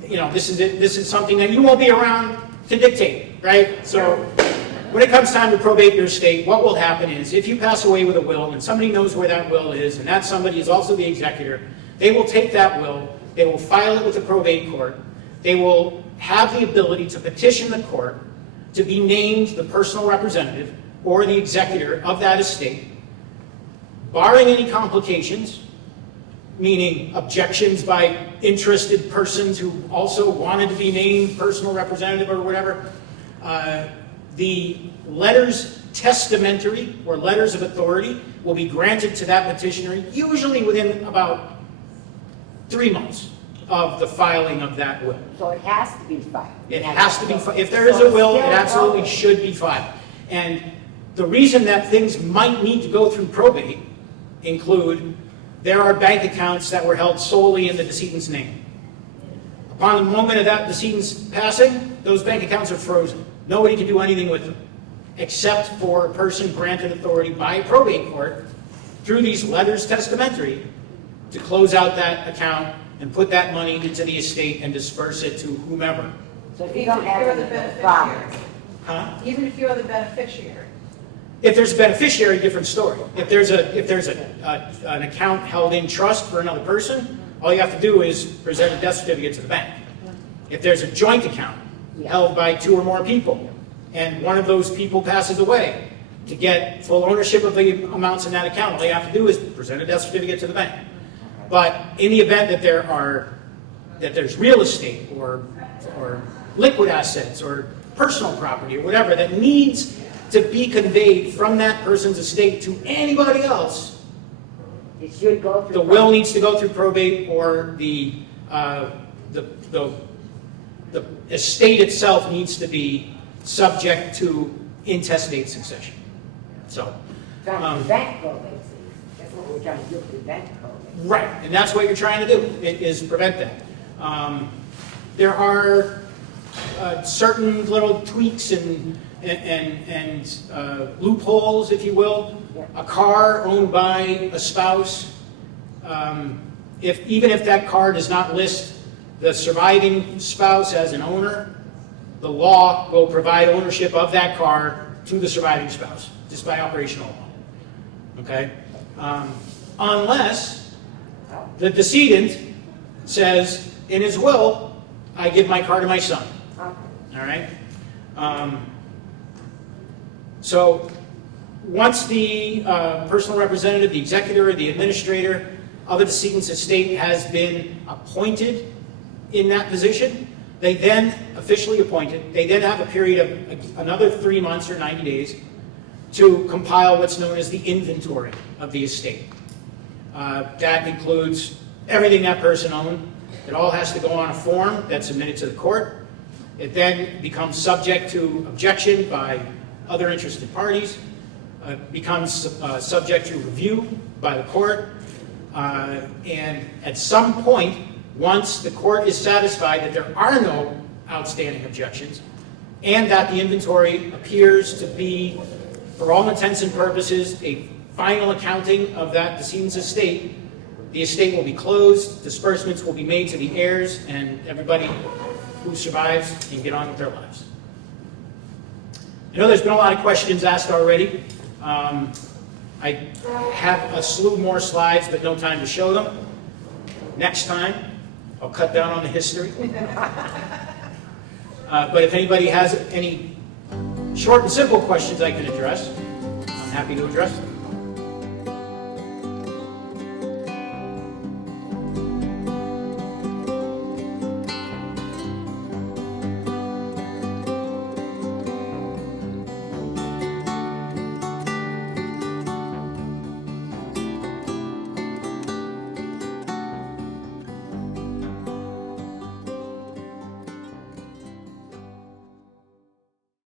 this is something that you won't be around to dictate, right? So when it comes time to probate your estate, what will happen is if you pass away with a will and somebody knows where that will is, and that somebody is also the executor, they will take that will, they will file it with the probate court, they will have the ability to petition the court to be named the personal representative or the executor of that estate, barring any complications, meaning objections by interested persons who also wanted to be named personal representative or whatever. The letters testamentary or letters of authority will be granted to that petitioner, usually within about 3 months of the filing of that will. So it has to be filed. It has to be, if there is a will, it absolutely should be filed. And the reason that things might need to go through probate include, there are bank accounts that were held solely in the decedent's name. Upon the moment of that decedent's passing, those bank accounts are frozen. Nobody can do anything with them, except for a person granted authority by a probate court through these letters testamentary to close out that account and put that money into the estate and disperse it to whomever. So if you Even don't if have you're the any beneficiary. problems, Huh? Even if you're the beneficiary. If there's a beneficiary, different story. If there's an account held in trust for another person, all you have to do is present a death certificate to the bank. If there's a joint account held by 2 or more people, and one of those people passes away, to get full ownership of the amounts in that account, all you have to do is present a death certificate to the bank. But in the event that there's real estate or liquid assets or personal property or whatever that needs to be conveyed from that person's estate to anybody else, it should go through. the will needs to go through probate, or the estate itself needs to be subject to intestate succession. So, Trying to prevent probate. That's what we're trying to do, prevent probate. right, and that's what you're trying to do, is prevent that. There are certain little tweaks and loopholes, if you will. A car owned by a spouse, even if that car does not list the surviving spouse as an owner, the law will provide ownership of that car to the surviving spouse, just by operational law. Okay? Unless the decedent says in his will, I give my car to my son. All right? So once the personal representative, the executor, or the administrator of a decedent's estate has been appointed in that position, they then, officially appointed, they then have a period of another 3 months or 90 days to compile what's known as the inventory of the estate. That includes everything that person owned. It all has to go on a form that's submitted to the court. It then becomes subject to objection by other interested parties, becomes subject to review by the court, and at some point, once the court is satisfied that there are no outstanding objections, and that the inventory appears to be, for all intents and purposes, a final accounting of that decedent's estate, the estate will be closed, disbursements will be made to the heirs, and everybody who survives can get on with their lives. I know there's been a lot of questions asked already. I have a slew more slides, but no time to show them. Next time, I'll cut down on the history. But if anybody has any short and simple questions I can address, I'm happy to address them.